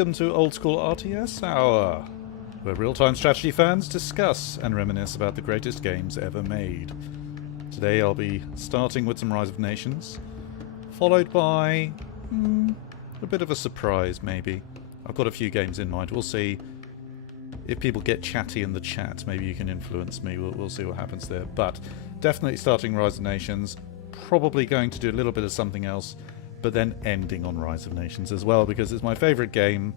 welcome to Old School RTS Hour, where real-time strategy fans discuss and reminisce about the greatest games ever made. Today I'll be starting with some Rise of Nations, followed by a bit of a surprise maybe. I've got a few games in mind. We'll see if people get chatty in the chat. Maybe you can influence me. We'll see what happens there. But definitely starting Rise of Nations, probably going to do a little bit of something else, but then ending on Rise of Nations as well, because it's my favourite game.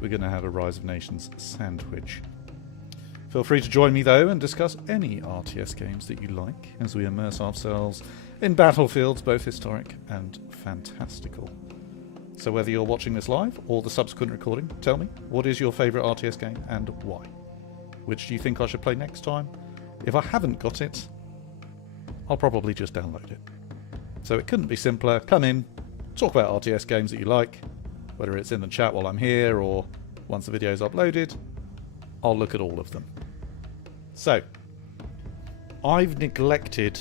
We're going to have a Rise of Nations sandwich. Feel free to join me though and discuss any RTS games that you like as we immerse ourselves in battlefields both historic and fantastical. So whether you're watching this live or the subsequent recording, tell me, what is your favourite RTS game and why? Which do you think I should play next time? If I haven't got it, I'll probably just download it. So it couldn't be simpler. Come in, talk about RTS games that you like, whether it's in the chat while I'm here or once the video's uploaded. I'll look at all of them. So, I've neglected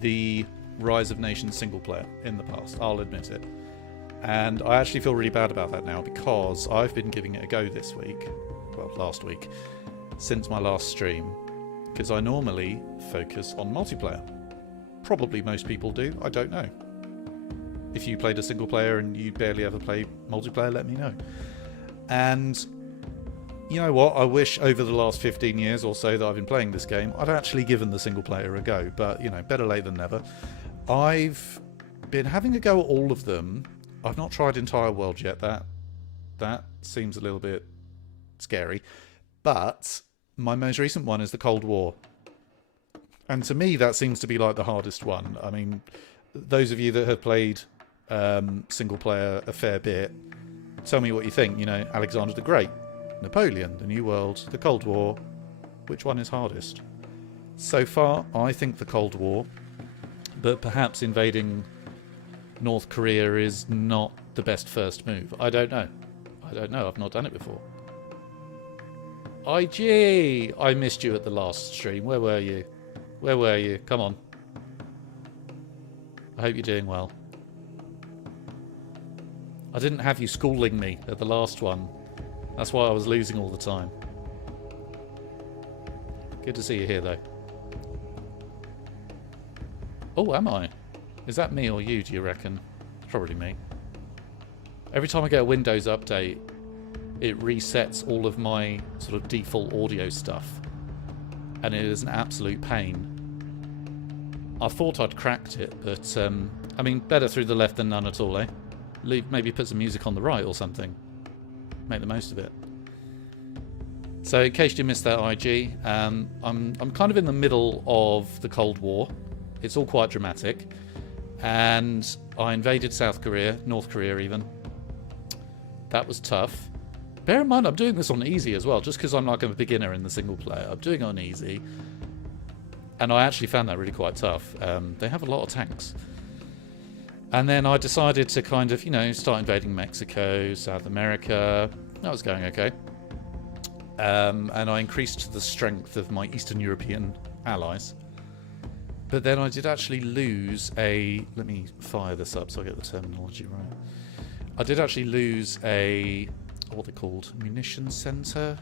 the Rise of Nations single player in the past, I'll admit it. And I actually feel really bad about that now, because I've been giving it a go this week, well, last week, since my last stream, because I normally focus on multiplayer. Probably most people do, I don't know. If you played a single player and you barely ever play multiplayer, let me know. And you know what, I wish over the last 15 years or so that I've been playing this game, I'd actually given the single player a go, but you know, better late than never. I've been having a go at all of them. I've not tried Entire World yet, that seems a little bit scary, but my most recent one is the Cold War. And to me that seems to be like the hardest one. I mean, those of you that have played single player a fair bit, tell me what you think. You know, Alexander the Great, Napoleon, the New World, the Cold War, which one is hardest? So far I think the Cold War, but perhaps invading North Korea is not the best first move. I don't know, I've not done it before. IG, I missed you at the last stream. Where were you? Where were you? Come on. I hope you're doing well. I didn't have you schooling me at the last one. That's why I was losing all the time. Good to see you here, though. Oh, am I? Is that me or you, do you reckon? Probably me. Every time I get a Windows update, it resets all of my sort of default audio stuff. And it is an absolute pain. I thought I'd cracked it, but I mean, better through the left than none at all, eh? Maybe put some music on the right or something. Make the most of it. So, in case you missed that, IG, I'm kind of in the middle of the Cold War. It's all quite dramatic, and I invaded South Korea, North Korea even. That was tough. Bear in mind, I'm doing this on easy as well, just because I'm like a beginner in the single player. I'm doing it on easy. And I actually found that really quite tough. They have a lot of tanks. And then I decided to kind of, you know, start invading Mexico, South America. That was going okay. And I increased the strength of my Eastern European allies. But then I did actually lose a... Let me fire this up so I get the terminology right. I did actually lose a... What are they called? Munition center?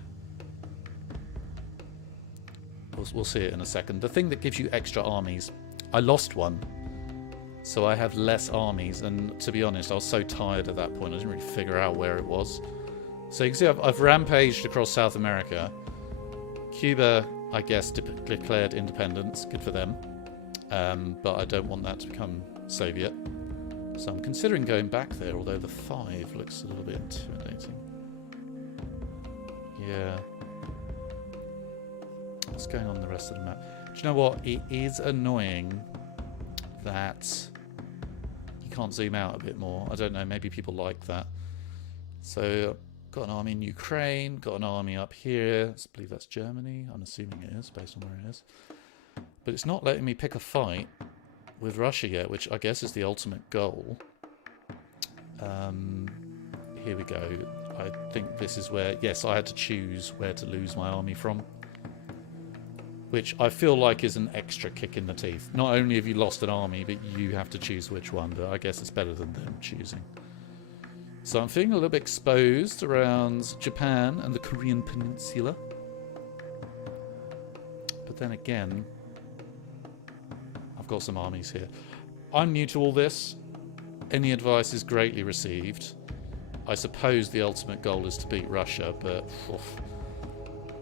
We'll see it in a second. The thing that gives you extra armies. I lost one. So I have less armies. And to be honest, I was so tired at that point. I didn't really figure out where it was. So you can see I've rampaged across South America. Cuba, I guess, declared independence. Good for them. But I don't want that to become Soviet. So I'm considering going back there, although the 5 looks a little bit intimidating. Yeah. What's going on the rest of the map? Do you know what? It is annoying that you can't zoom out a bit more. I don't know, maybe people like that. So, got an army in Ukraine, got an army up here. I believe that's Germany. I'm assuming it is, based on where it is. But it's not letting me pick a fight with Russia yet, which I guess is the ultimate goal. Here we go. I think this is where... Yes, I had to choose where to lose my army from. Which I feel like is an extra kick in the teeth. Not only have you lost an army, but you have to choose which one. But I guess it's better than them choosing. So I'm feeling a little bit exposed around Japan and the Korean Peninsula. But then again, I've got some armies here. I'm new to all this. Any advice is greatly received. I suppose the ultimate goal is to beat Russia, but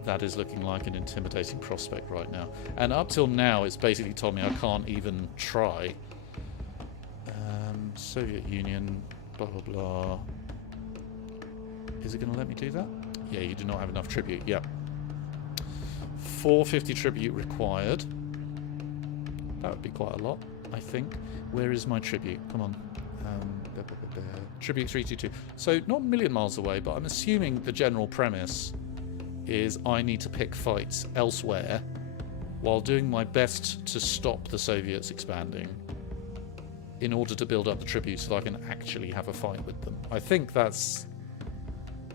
that is looking like an intimidating prospect right now. And up till now, it's basically told me I can't even try. Soviet Union, blah, blah, blah. Is it going to let me do that? Yeah, you do not have enough tribute. Yep. 450 tribute required. That would be quite a lot, I think. Where is my tribute? Come on. Tribute 322. So not a million miles away, but I'm assuming the general premise is I need to pick fights elsewhere while doing my best to stop the Soviets expanding in order to build up the tribute so that I can actually have a fight with them. I think that's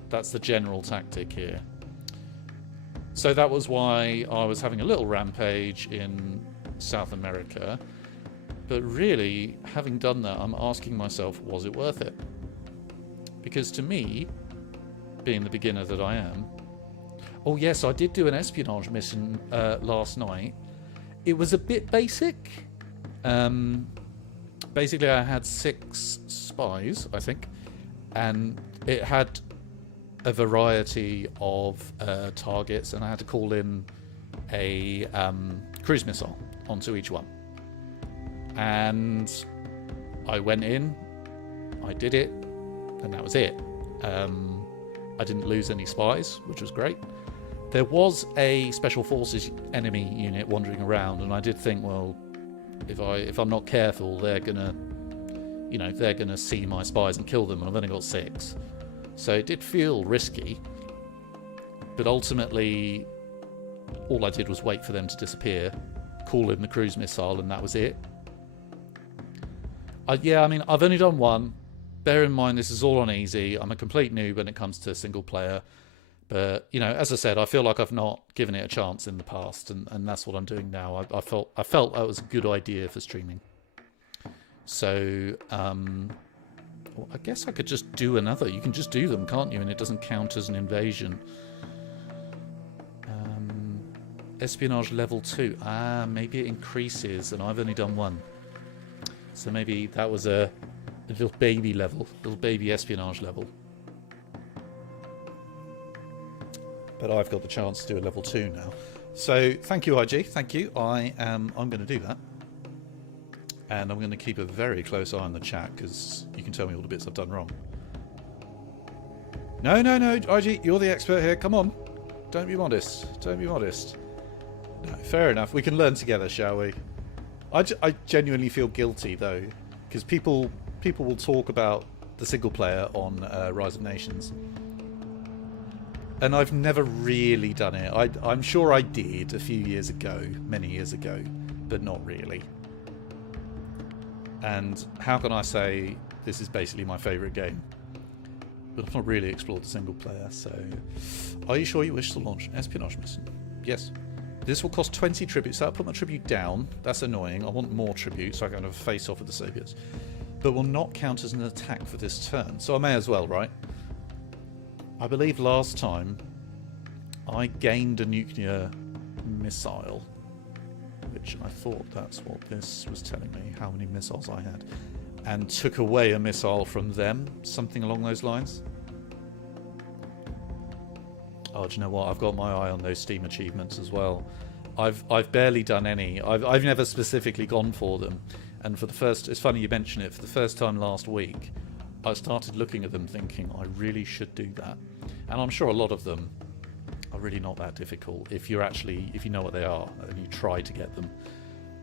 the general tactic here. So that was why I was having a little rampage in South America. But really, having done that, I'm asking myself, was it worth it? Because to me, being the beginner that I am... Oh yes, I did do an espionage mission last night. It was a bit basic. Basically, I had 6 spies, I think. And it had a variety of targets, and I had to call in a cruise missile onto each one. And I went in, I did it, and that was it. I didn't lose any spies, which was great. There was a special forces enemy unit wandering around, and I did think, well, if I'm not careful, they're gonna see my spies and kill them, and I've only got 6. So it did feel risky, but ultimately, all I did was wait for them to disappear, call in the cruise missile, and that was it. Yeah, I mean, I've only done one. Bear in mind, this is all on easy. I'm a complete noob when it comes to single player. But, you know, as I said, I feel like I've not given it a chance in the past, and that's what I'm doing now. I felt that was a good idea for streaming. So, well, I guess I could just do another. You can just do them, can't you? And it doesn't count as an invasion. Espionage level 2. Maybe it increases, and I've only done 1. So maybe that was a little baby level, little baby espionage level. But I've got the chance to do a level 2 now. So thank you, IG. Thank you. I'm going to do that. And I'm going to keep a very close eye on the chat, because you can tell me all the bits I've done wrong. No, IG, you're the expert here. Come on. Don't be modest. Don't be modest. No, fair enough. We can learn together, shall we? I genuinely feel guilty, though, because people will talk about the single player on Rise of Nations. And I've never really done it. I'm sure I did a few years ago, many years ago, but not really. And how can I say this is basically my favourite game? But I've not really explored the single player, so... Are you sure you wish to launch an espionage mission? Yes. This will cost 20 tributes. That'll put my tribute down. That's annoying. I want more tribute so I can have a face-off with the Soviets. But will not count as an attack for this turn. So I may as well, right? I believe last time I gained a nuclear missile, which I thought that's what this was telling me, how many missiles I had, and took away a missile from them, something along those lines. Oh, do you know what? I've got my eye on those Steam achievements as well. I've barely done any. I've never specifically gone for them, and for the first, it's funny you mention it, for the first time last week, I started looking at them thinking, I really should do that. And I'm sure a lot of them are really not that difficult if you know what they are and you try to get them.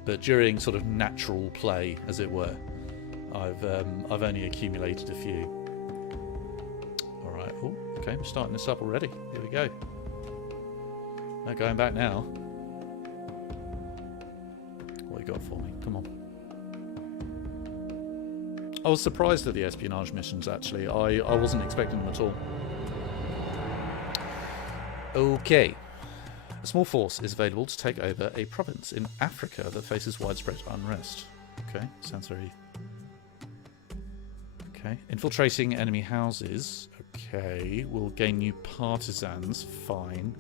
But during sort of natural play, as it were, I've only accumulated a few. Alright, oh, okay, we're starting this up already. Here we go. No going back now. What you got for me? Come on. I was surprised at the espionage missions, actually. I wasn't expecting them at all. Okay. A small force is available to take over a province in Africa that faces widespread unrest. Okay, sounds very... Okay. Infiltrating enemy houses. Okay. Will gain you partisans. Fine.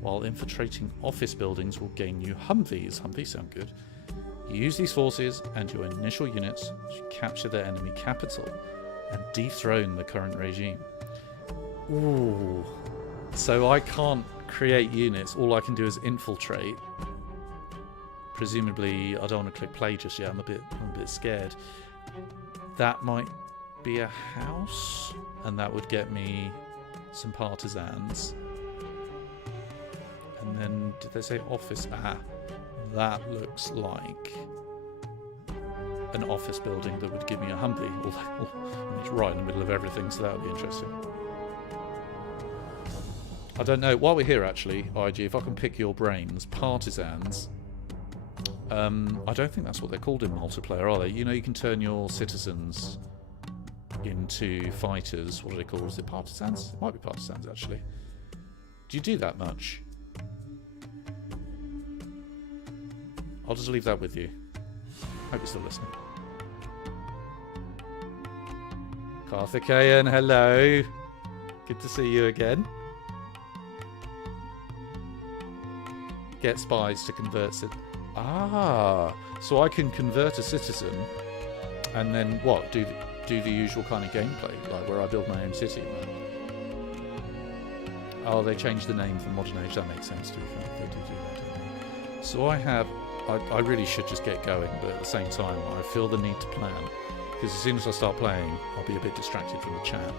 While infiltrating office buildings will gain you Humvees. Humvees sound good. You use these forces and your initial units to capture the enemy capital and dethrone the current regime. Ooh. So I can't create units. All I can do is infiltrate. Presumably, I don't want to click play just yet. I'm a bit scared. That might be a house, and that would get me some partisans. And then, did they say office? Ah, that looks like an office building that would give me a Humvee. And it's right in the middle of everything, so that would be interesting. I don't know. While we're here, actually, IG, if I can pick your brains, partisans. I don't think that's what they're called in multiplayer, are they? You know, you can turn your citizens into fighters. What are they called? Is it partisans? It might be partisans, actually. Do you do that much? I'll just leave that with you. Hope you're still listening. Karthikeyan, hello. Good to see you again. Get spies to convert citizens. Ah, so I can convert a citizen and then what? Do the usual kind of gameplay, like where I build my own city. Oh, they changed the name from Modern Age. That makes sense to me. They do that, don't they? So I really should just get going, but at the same time, I feel the need to plan because as soon as I start playing, I'll be a bit distracted from the chat.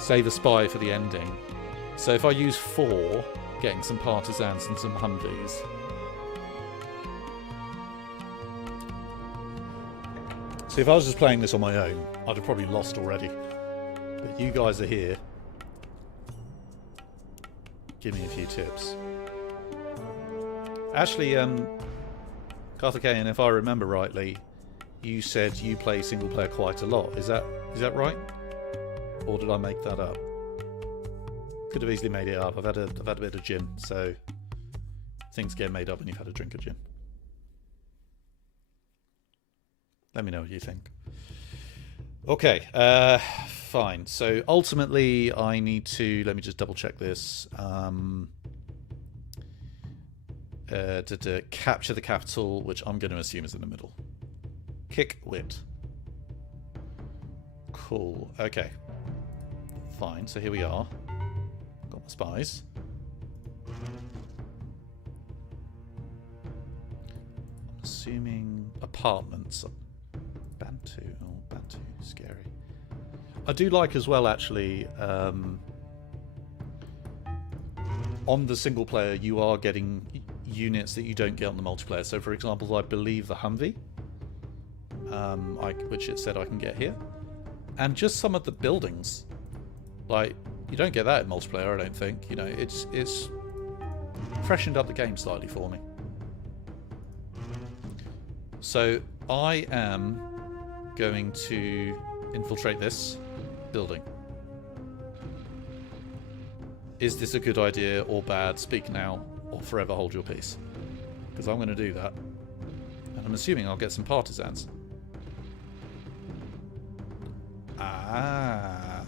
Save a spy for the ending. So if I use 4, getting some partisans and some Humvees. So if I was just playing this on my own, I'd have probably lost already. But you guys are here. Give me a few tips. Actually, Karthikeyan, if I remember rightly, you said you play single player quite a lot. Is that right? Or did I make that up? Could have easily made it up. I've had a bit of gin, so things get made up when you've had a drink of gin. Let me know what you think. Okay, fine. So ultimately, I need to. Let me just double check this. To capture the capital, which I'm going to assume is in the middle. Kick wit. Cool. Okay. Fine. So here we are. Got my spies. I'm assuming apartments. Bantu. Oh, Bantu. Scary. I do like as well, actually, on the single player, you are getting units that you don't get on the multiplayer. So, for example, I believe the Humvee, which it said I can get here. And just some of the buildings. Like, you don't get that in multiplayer, I don't think. You know, it's freshened up the game slightly for me. So, I am going to infiltrate this building. Is this a good idea or bad? Speak now or forever hold your peace. Because I'm going to do that. And I'm assuming I'll get some partisans. Ah.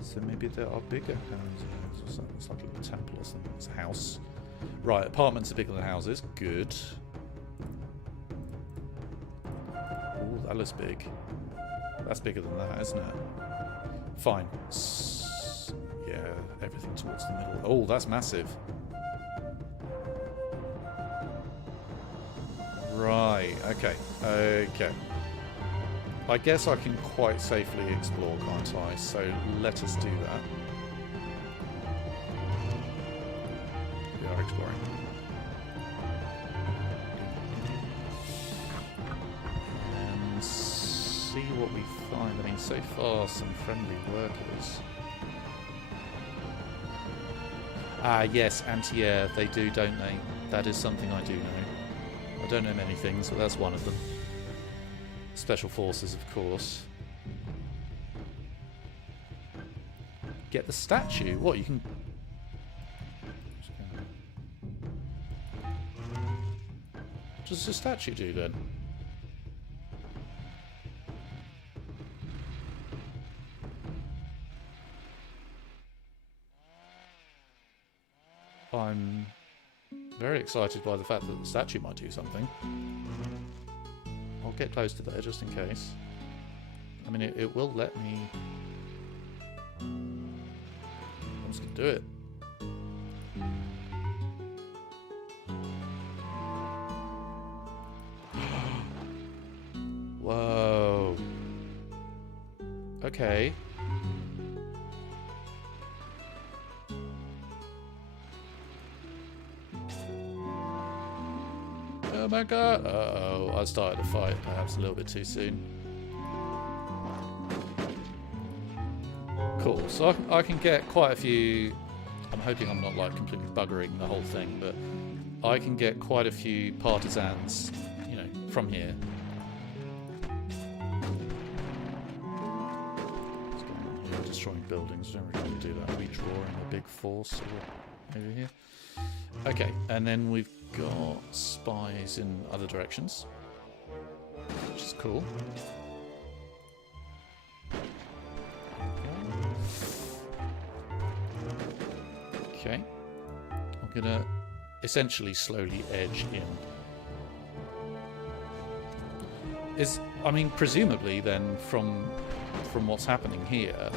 So maybe there are bigger houses. It's like a little temple or something. It's a house. Right, apartments are bigger than houses. Good. Ooh, that looks big. That's bigger than that, isn't it? Fine. Yeah, everything towards the middle. Oh, that's massive. Right, okay. Okay. I guess I can quite safely explore, can't I? So let us do that. We are exploring. And see what we find. I mean, so far, some friendly workers. Ah, yes, anti-air. They do, don't they? That is something I do know. I don't know many things, but that's one of them. Special forces, of course. Get the statue. What, you can... What does the statue do, then? I'm very excited by the fact that the statue might do something. I'll get close to there just in case. I mean, it will let me... I'm just going to do it. Whoa. Okay. Oh my god. Uh-oh, I started a fight perhaps a little bit too soon. Cool, so I can get quite a few... I'm hoping I'm not like completely buggering the whole thing, but I can get quite a few partisans, you know, from here. What's going on here? Destroying buildings, I don't really want to do that. Are we drawing a big force over here? Okay, and then we've got spies in other directions, which is cool. Okay, I'm gonna essentially slowly edge in. I mean, presumably then from what's happening here,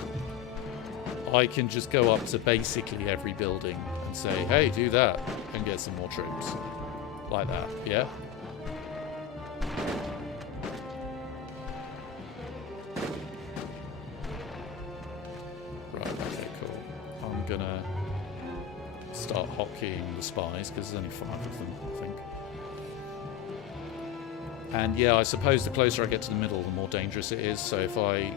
I can just go up to basically every building and say, hey, do that, and get some more troops. Like that, yeah? Right, okay, cool. I'm gonna start hotkeying the spies, because there's only 5 of them, I think. And yeah, I suppose the closer I get to the middle, the more dangerous it is, so if I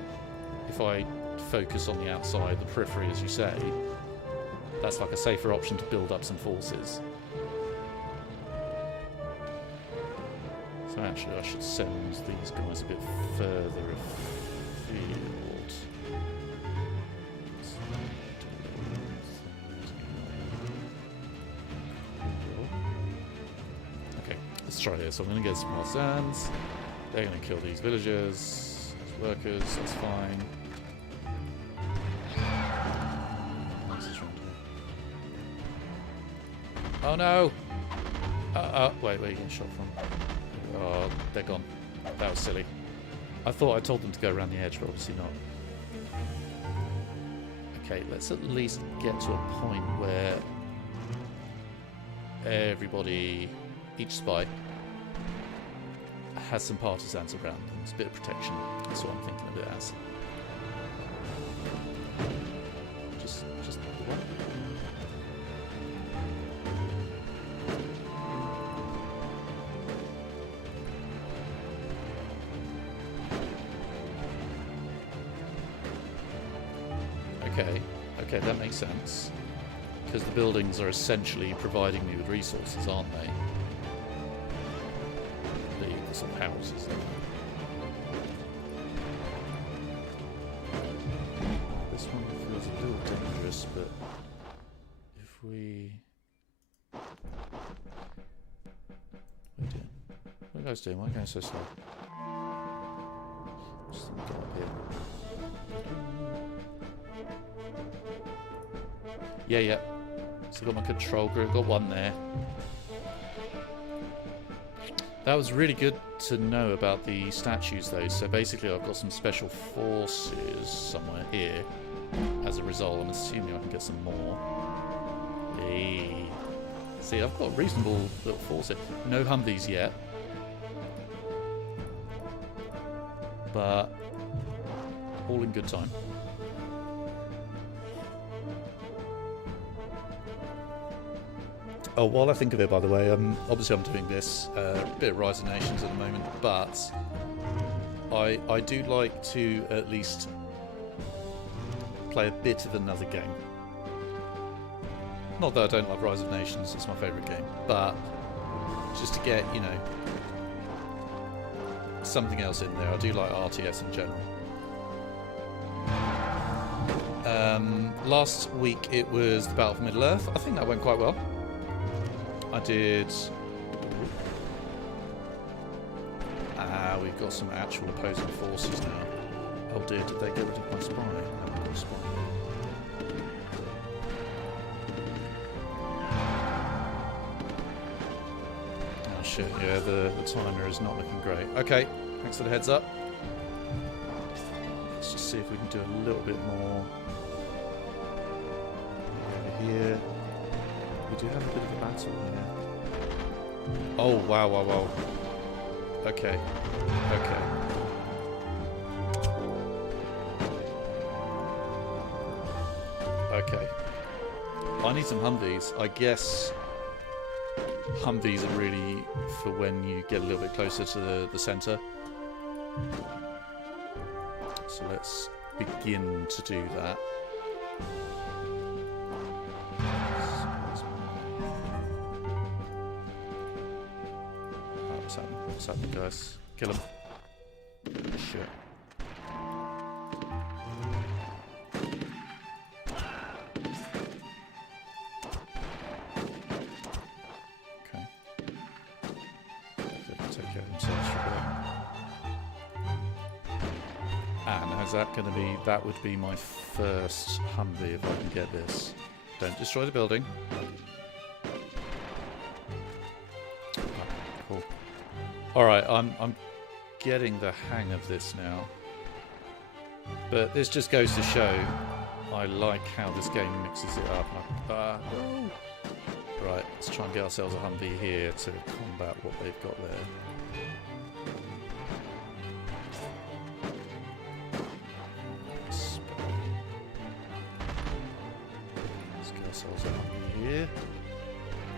focus on the outside, the periphery, as you say, that's like a safer option to build up some forces. So actually I should send these guys a bit further afield. Okay, let's try this. So I'm going to get some partisans. They're going to kill these villagers, these workers, that's fine. Oh no! Wait, where are you getting shot from? Oh, they're gone. That was silly. I thought I told them to go around the edge, but obviously not. Okay, let's at least get to a point where everybody, each spy, has some partisans around them. It's a bit of protection. That's what I'm thinking of it as. Just one. Okay, that makes sense. Because the buildings are essentially providing me with resources, aren't they? The sort of houses. This one feels a little dangerous, but if we... What are you guys doing? Why are you going so slow? Just go up here. Yeah. So I've got my control group, got one there. That was really good to know about the statues though. So basically I've got some special forces somewhere here. As a result, I'm assuming I can get some more. Hey. See, I've got a reasonable little force here. No Humvees yet. But all in good time. Oh, while I think of it, by the way, obviously I'm doing this a bit of Rise of Nations at the moment, but I do like to at least play a bit of another game. Not that I don't love Rise of Nations, it's my favourite game, but just to get, you know, something else in there. I do like RTS in general. Last week it was the Battle for Middle-earth. I think that went quite well. I did... we've got some actual opposing forces now. Oh dear, did they get rid of my spy? No, my spy. shit. Yeah, the timer is not looking great. Okay, thanks for the heads up. Let's just see if we can do a little bit more over here. We do have a bit of a battle here. Oh, wow, wow, wow. Okay. Okay. Okay. I need some Humvees. I guess Humvees are really for when you get a little bit closer to the centre. So let's begin to do that. What's happening, guys? Kill him. Shit. Okay. Take care of themselves for a bit. And is that going to be... That would be my first Humvee if I can get this. Don't destroy the building. Cool. Alright, I'm getting the hang of this now. But this just goes to show I like how this game mixes it up. Right, let's try and get ourselves a Humvee here to combat what they've got there. Let's get ourselves a Humvee here.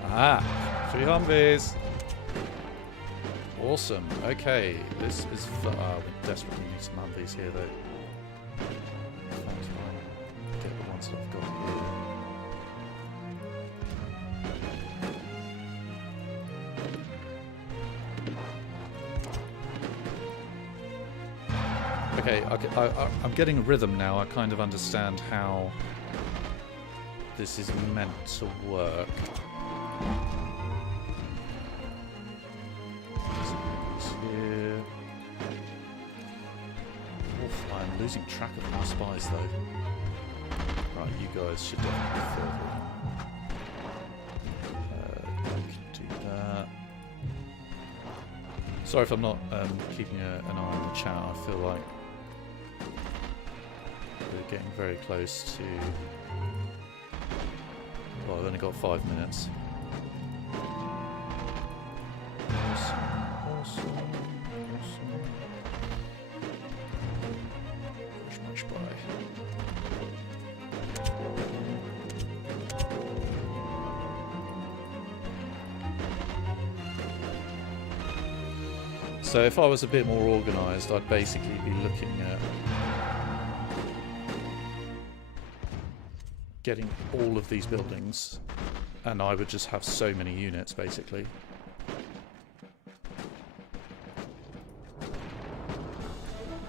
Aha! 3 Humvees! Awesome. Okay, this is we desperately need some Humvees here, though. In fact, I'll get the ones that I've got here. Okay, I'm getting a rhythm now. I kind of understand how this is meant to work. Here. Oof, I'm losing track of my spies though. Right, you guys should definitely be further. You can do that. Sorry if I'm not keeping an eye on the chat. I feel like we're getting very close to... Well, I've only got 5 minutes. Awesome. Push much by. So if I was a bit more organised, I'd basically be looking at getting all of these buildings, and I would just have so many units basically.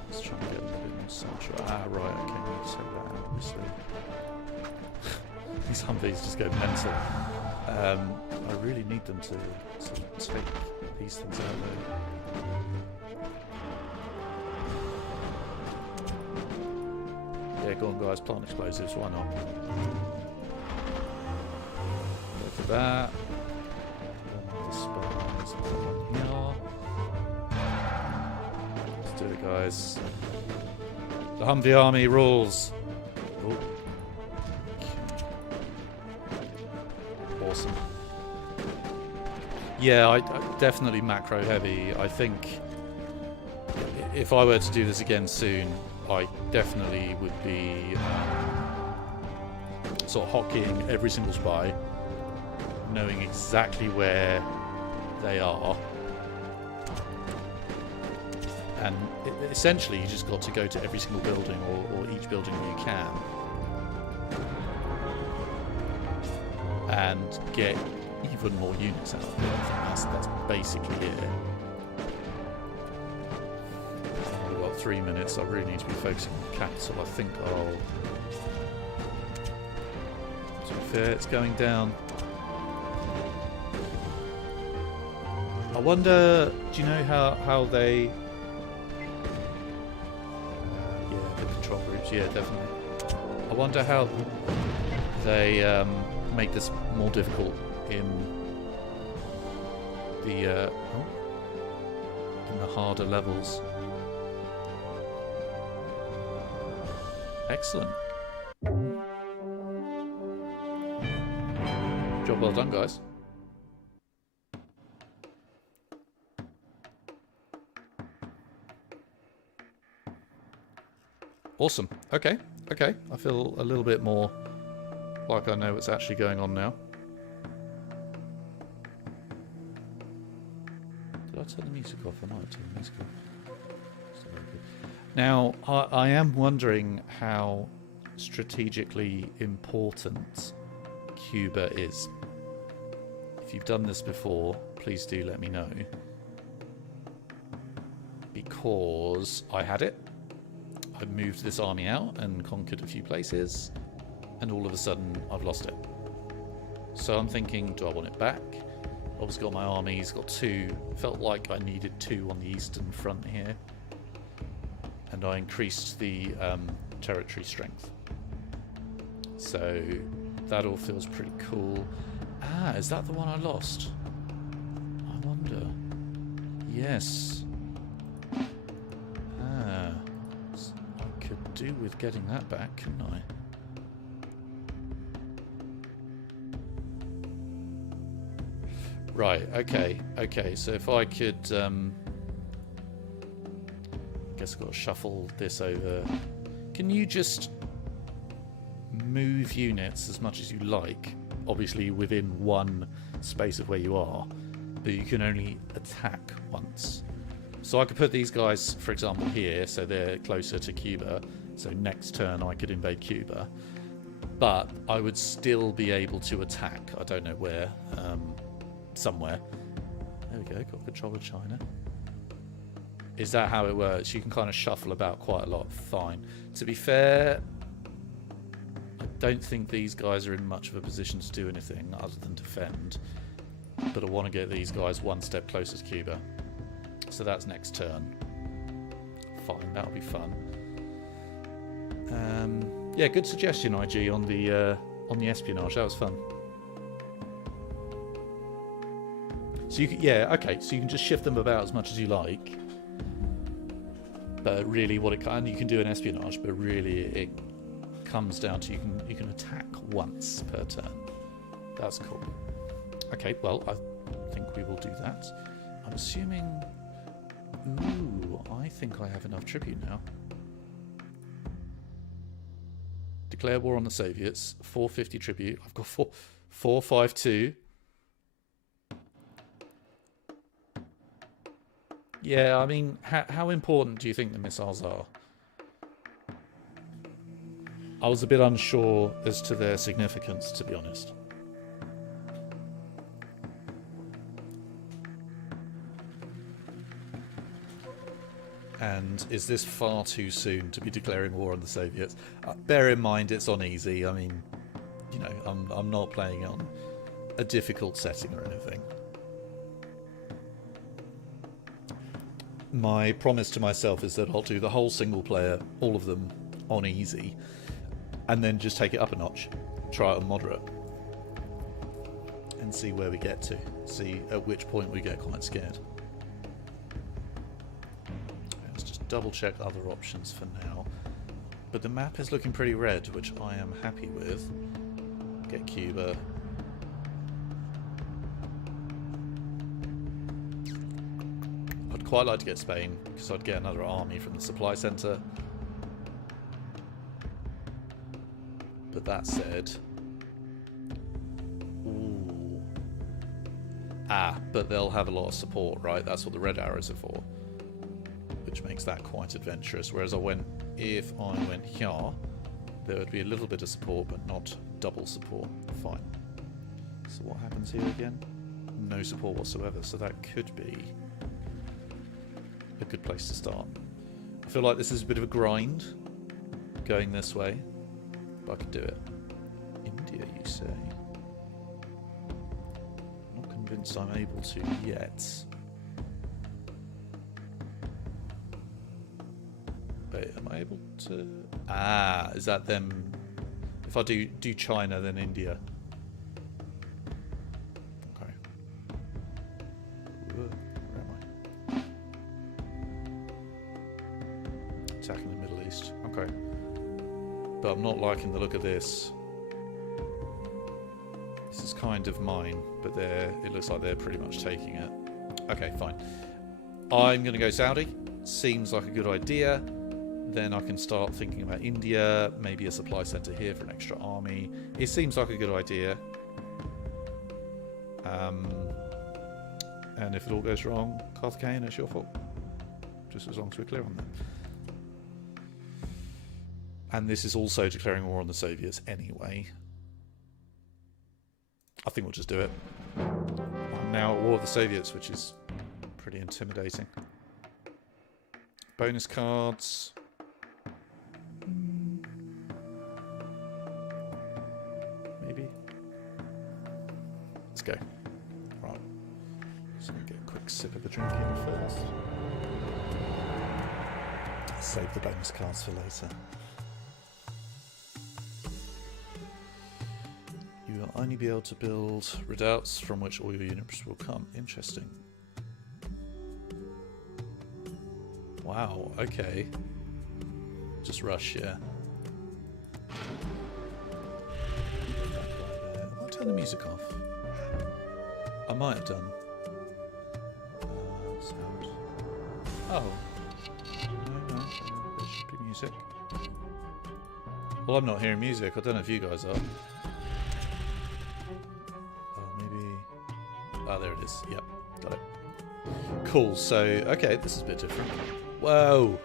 Let's try and get a little bit more central. Ah, right, okay, need to take that out, obviously. These Humvees just go mental. I really need them to sort of take these things out though. Yeah, go on guys, plant explosives, why not? Go for that. The spies, yeah. Let's do it guys. The Humvee army rules. Ooh. Awesome. Yeah, I definitely macro heavy. I think if I were to do this again soon, I definitely would be sort of hotkeying every single spy, knowing exactly where they are, and essentially you just got to go to every single building or each building you can and get even more units out of it. I think that's basically it. We've got 3 minutes. I really need to be focusing on the capital. I think I'll... To be fair, it's going down. I wonder... Do you know how they... yeah, the control groups. Yeah, definitely. I wonder how they make this more difficult in the in the harder levels. Excellent. Job well done, guys. Awesome. Okay. Okay. I feel a little bit more like I know what's actually going on now. Did I turn the music off? I might have turned the music off. Still very good. Now, I am wondering how strategically important Cuba is. If you've done this before, please do let me know. Because I had it. I moved this army out and conquered a few places, and all of a sudden I've lost it. So I'm thinking, do I want it back? Obviously got my armies, got 2. Felt like I needed 2 on the eastern front here. And I increased the territory strength. So that all feels pretty cool. Ah, is that the one I lost? I wonder. Yes. Ah. I could do with getting that back, couldn't I? Right, okay, okay. So if I could... guess I've got to shuffle this over. Can you just move units as much as you like? Obviously within one space of where you are, but you can only attack once. So I could put these guys, for example, here, so they're closer to Cuba. So next turn I could invade Cuba. But I would still be able to attack. I don't know where. Somewhere. There we go, got control of China. Is that how it works? You can kind of shuffle about quite a lot. Fine. To be fair, I don't think these guys are in much of a position to do anything other than defend. But I want to get these guys one step closer to Cuba. So that's next turn. Fine, that'll be fun. Yeah, good suggestion, IG, on the espionage. That was fun. So you can, yeah, okay. So you can just shift them about as much as you like. But really, what it can, you can do an espionage, but really it comes down to you can attack once per turn. That's cool. Okay, well, I think we will do that. I'm assuming. Ooh, I think I have enough tribute now. Declare war on the Soviets. 450 tribute. I've got 452. Yeah, I mean, how important do you think the missiles are? I was a bit unsure as to their significance, to be honest. And is this far too soon to be declaring war on the Soviets? Bear in mind it's on easy. I mean, you know, I'm not playing on a difficult setting or anything. My promise to myself is that I'll do the whole single player, all of them, on easy, and then just take it up a notch, try it on moderate, and see where we get to. See at which point we get quite scared. Let's just double check other options for now. But the map is looking pretty red, which I am happy with. Get Cuba. Quite like to get Spain because I'd get another army from the supply centre. But that said, ooh, but they'll have a lot of support, right? That's what the red arrows are for, which makes that quite adventurous. Whereas if I went here, there would be a little bit of support, but not double support. Fine. So what happens here again? No support whatsoever. So that could be a good place to start. I feel like this is a bit of a grind going this way, but I could do it. India, you say? Not convinced I'm able to yet. Wait, am I able to? Is that them? If I do China, then India. Okay. But I'm not liking the look of this. This is kind of mine, but it looks like they're pretty much taking it. Okay, fine. I'm going to go Saudi. Seems like a good idea. Then I can start thinking about India, maybe a supply centre here for an extra army. It seems like a good idea. And if it all goes wrong, Carthagena, it's your fault. Just as long as we're clear on that. And this is also declaring war on the Soviets anyway. I think we'll just do it. I'm now at war with the Soviets, which is pretty intimidating. Bonus cards. Maybe. Let's go. Right. Just going to get a quick sip of the drink in first. Save the bonus cards for later. You will only be able to build redoubts from which all your units will come. Interesting. Wow, okay. Just rush, yeah. Have I turned the music off? I might have done. Sound. Oh. No, there should be music. Well, I'm not hearing music. I don't know if you guys are. Oh, there it is. Yep, got it. Cool, so, okay, this is a bit different. Whoa!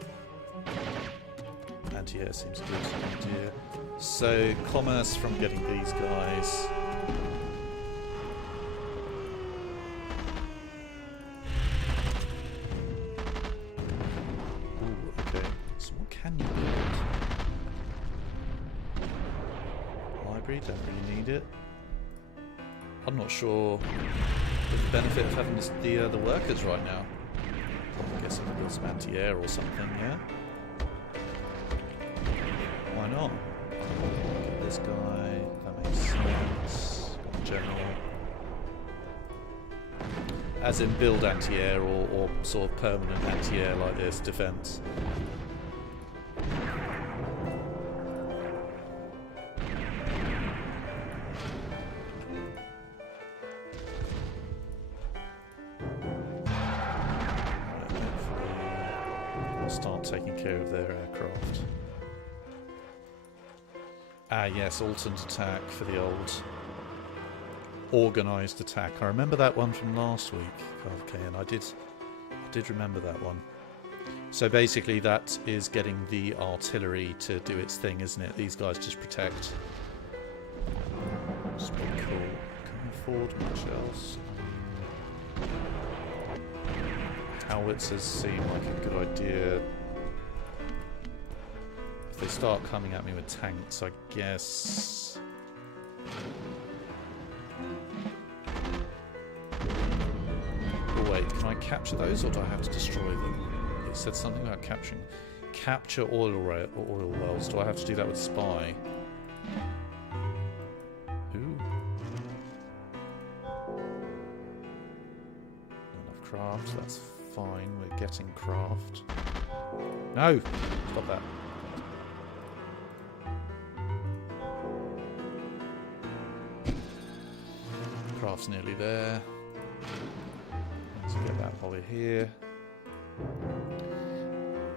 Anti-air seems good. Anti-air. So, commerce from getting these guys. Ooh, okay. So what can you build? Library, don't really need it. I'm not sure the benefit of having the workers right now. I guess I can build some anti-air or something, yeah? Why not? Get this guy, that makes sense. In general. As in build anti-air or sort of permanent anti-air like this, defense. Start taking care of their aircraft. Ah yes, alternate attack for the old organised attack. I remember that one from last week. Okay, and I did remember that one. So basically that is getting the artillery to do its thing, isn't it? These guys just protect. It's pretty cool. Can we afford much else? Howitzers seem like a good idea. If they start coming at me with tanks, I guess. Oh wait, can I capture those or do I have to destroy them? It said something about capture oil wells. Do I have to do that with spy? Ooh. Enough craft, that's fine, we're getting craft. No! Stop that. Craft's nearly there. Let's get that while we're here.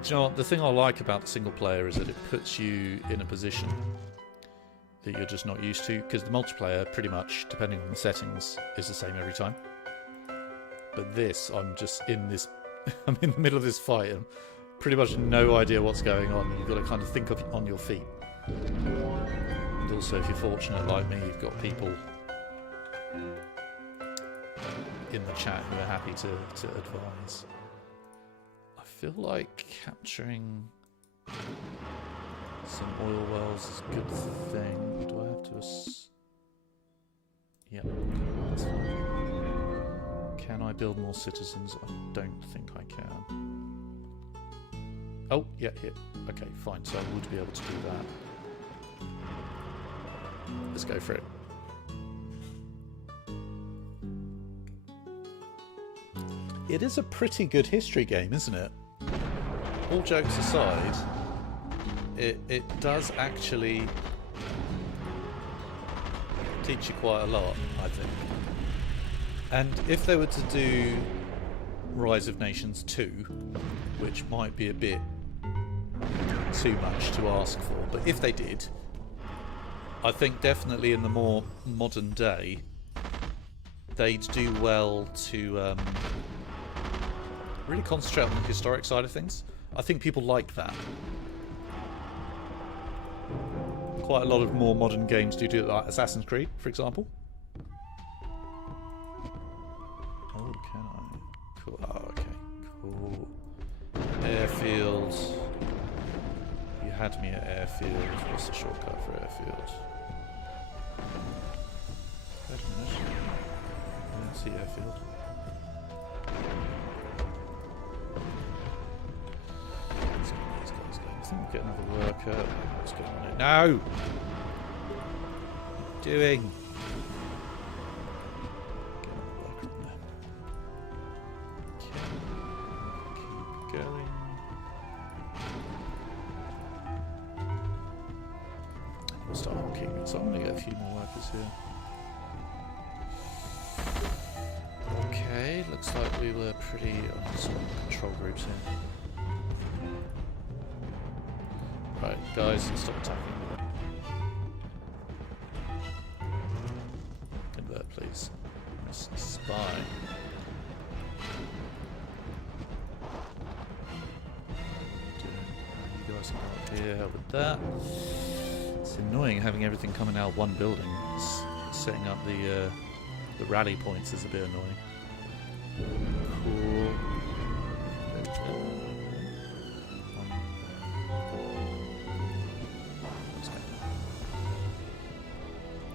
Do you know what? The thing I like about the single player is that it puts you in a position that you're just not used to, because the multiplayer, pretty much, depending on the settings, is the same every time. But this, I'm just in this, I'm in the middle of this fight and pretty much no idea what's going on. You've got to kind of think on your feet. And also, if you're fortunate like me, you've got people in the chat who are happy to advise. I feel like capturing some oil wells is a good thing. Do I have to... Yep, that's fine. Can I build more citizens? I don't think I can. Oh, yeah, here. Okay, fine. So I would be able to do that. Let's go for it. It is a pretty good history game, isn't it? All jokes aside, it does actually teach you quite a lot, I think. And if they were to do Rise of Nations 2, which might be a bit too much to ask for, but if they did, I think definitely in the more modern day they'd do well to really concentrate on the historic side of things. I think people like that. Quite a lot of more modern games do it, like Assassin's Creed, for example. Oh, can I? Cool. Oh, okay. Cool. Airfield. You had me at airfield. What's the shortcut for airfield? Wait a minute. I don't see airfield. I think we'll get another worker. What's going on here? No! What are you doing? Get another worker on there. Okay. Keep going. And we'll start keeping it. So I'm going to get a few more workers here. Okay, looks like we were pretty on some control groups here. Right, guys, stop attacking. Convert, please. That's a spy. You guys can come up here, help with that. It's annoying having everything coming out of one building. Setting up the rally points is a bit annoying. Cool.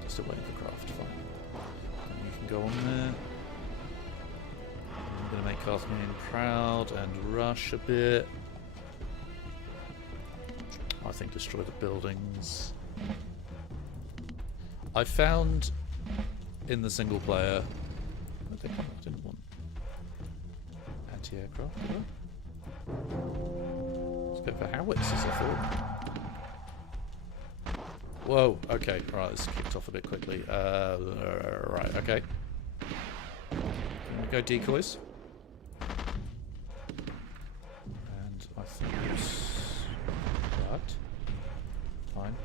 Still waiting for craft, fine. And you can go on there. I'm going to make Carthaginian proud and rush a bit. I think destroy the buildings. I found in the single player... Where'd they come? I didn't want anti-aircraft, did I? Let's go for howitzers, I thought. Whoa, okay, right, this kicked off a bit quickly. Right, okay. Can we go decoys? And I think it's... Right. Fine.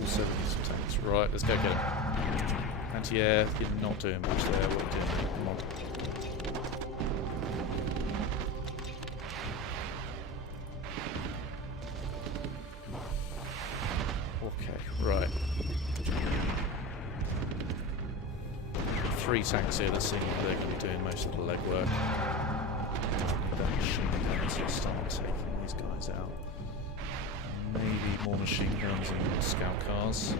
Also we need some tanks. Right, let's go get him. Anti-air, you're not doing much there. What are you doing? Come on. Right. 3 tanks here that seem like they're going to be doing most of the legwork. Need that machine gun to start taking these guys out. Maybe more machine guns and more scout cars.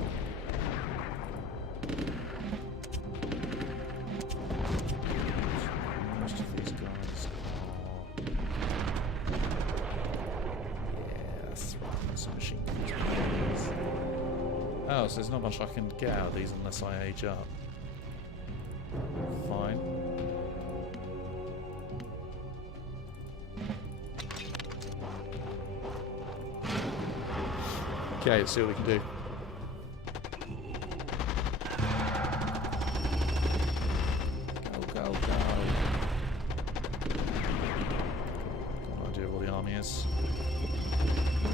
Most of these guys are... Yeah, that's right. Some machine guns. Oh, so there's not much I can get out of these unless I age up. Fine. Okay, let's see what we can do. Go, go, go. Got an idea of what the army is.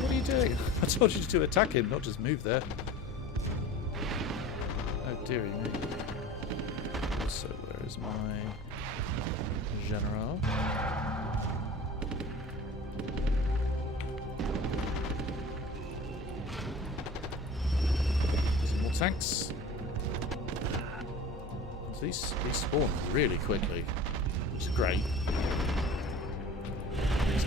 What are you doing? I told you to attack him, not just move there. Dearie me. So where is my general? Some more tanks. These spawn really quickly, which is great. These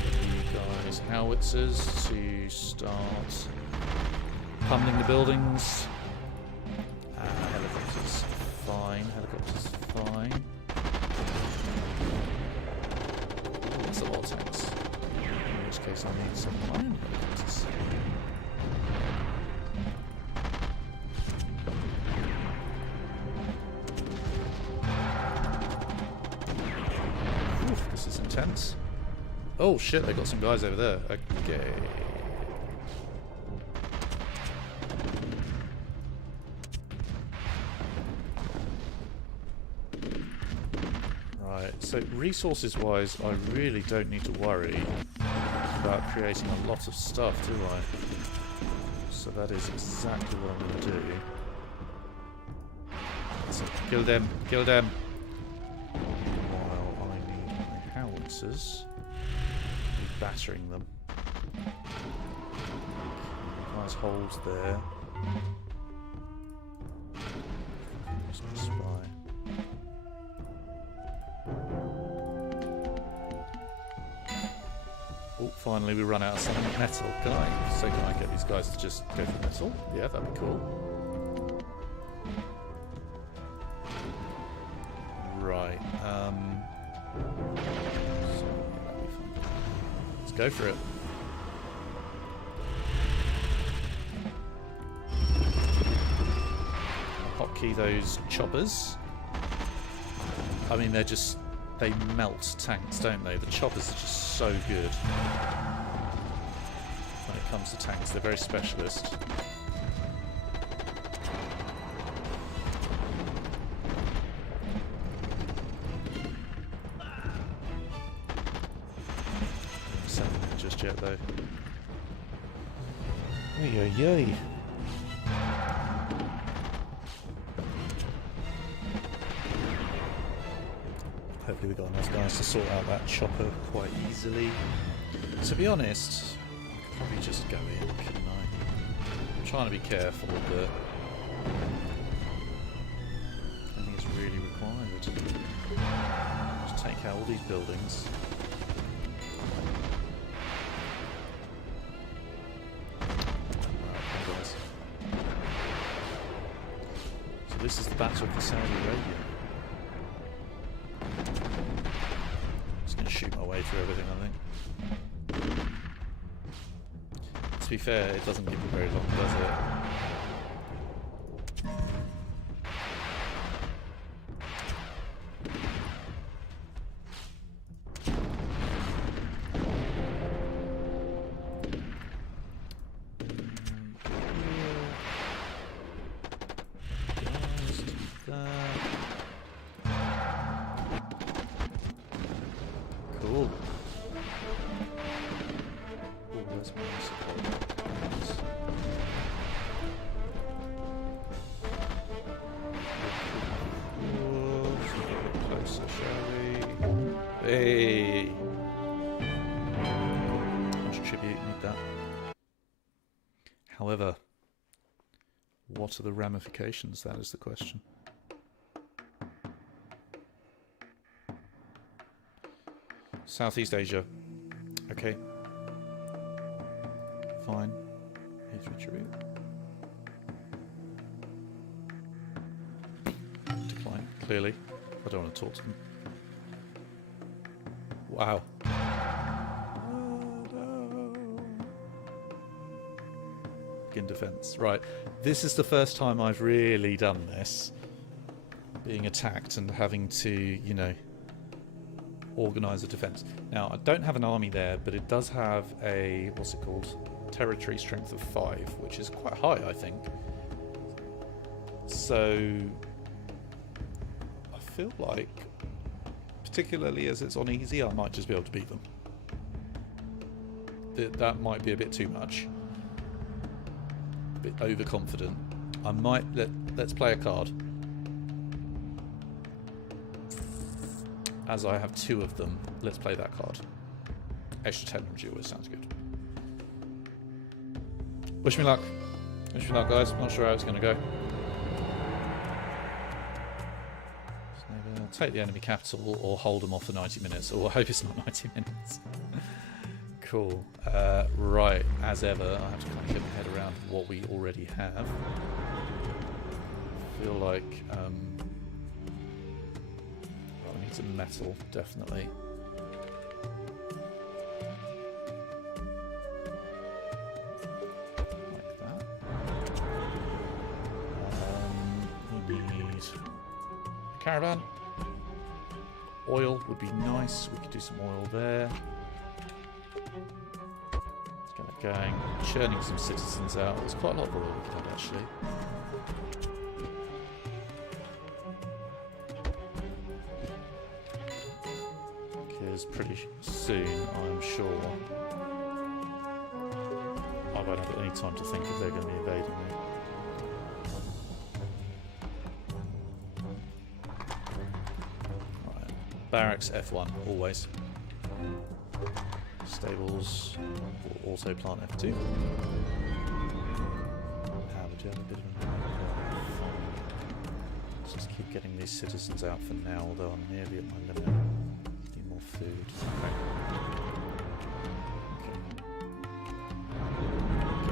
guys, howitzers to start pummeling the buildings. Helicopters fine. Helicopters fine. Oh, that's a lot of tanks. In which case I'll need some iron helicopters. Oof, this is intense. Oh shit, they got some guys over there. Okay. So resources-wise, I really don't need to worry about creating a lot of stuff, do I? So that is exactly what I'm going to do. So kill them, kill them! While I need my howitzers. Battering them. Nice holes there. Just a spy. Oh, finally we run out of something metal. Can I get these guys to just go for metal? Yeah, that'd be cool. Right, so that'd be fun. Let's go for it. Hotkey those choppers. I mean, they're just... They melt tanks, don't they? The choppers are just so good. When it comes to tanks, they're very specialist. Just yet though. Yay. Hopefully we've got enough guys to sort out that chopper quite easily. To be honest, I could probably just go in, couldn't I? I'm trying to be careful, but I think it's really required. Just take out all these buildings. So this is the Battle of the Saudi Arabia. Shoot my way through everything, I think. To be fair, it doesn't give me very long, does it? Cool. Oh, where's my support? Let's get a bit closer, shall we? Hey! Contribute, need that. However, what are the ramifications? That is the question. Southeast Asia. Okay. Fine. Here's retribute. Decline, clearly. I don't want to talk to them. Wow. Oh, no. In defense. Right. This is the first time I've really done this. Being attacked and having to, you know, organise a defence. Now, I don't have an army there, but it does have a, what's it called? Territory strength of 5, which is quite high, I think. So, I feel like, particularly as it's on easy, I might just be able to beat them. That might be a bit too much. A bit overconfident. I might, let's play a card. As I have 2 of them, let's play that card. Extra 10 energy always sounds good. Wish me luck. Wish me luck, guys. Not sure how it's going to go. So take the enemy capital or hold them off for 90 minutes. Or I hope it's not 90 minutes. Cool. Right, as ever, I have to kind of get my head around what we already have. I feel like... some metal, definitely. Like that. We need a caravan. Oil would be nice. We could do some oil there. Let's get it going. Churning some citizens out. There's quite a lot of oil we could have, actually. invaders pretty soon, I'm sure. I won't have any time to think if they're going to be invading me. Right. Barracks F1, always. Stables, or auto plant F2. How would you have a bit of a... Let's just keep getting these citizens out for now, although I'm nearly at my limit. Need more food. Okay.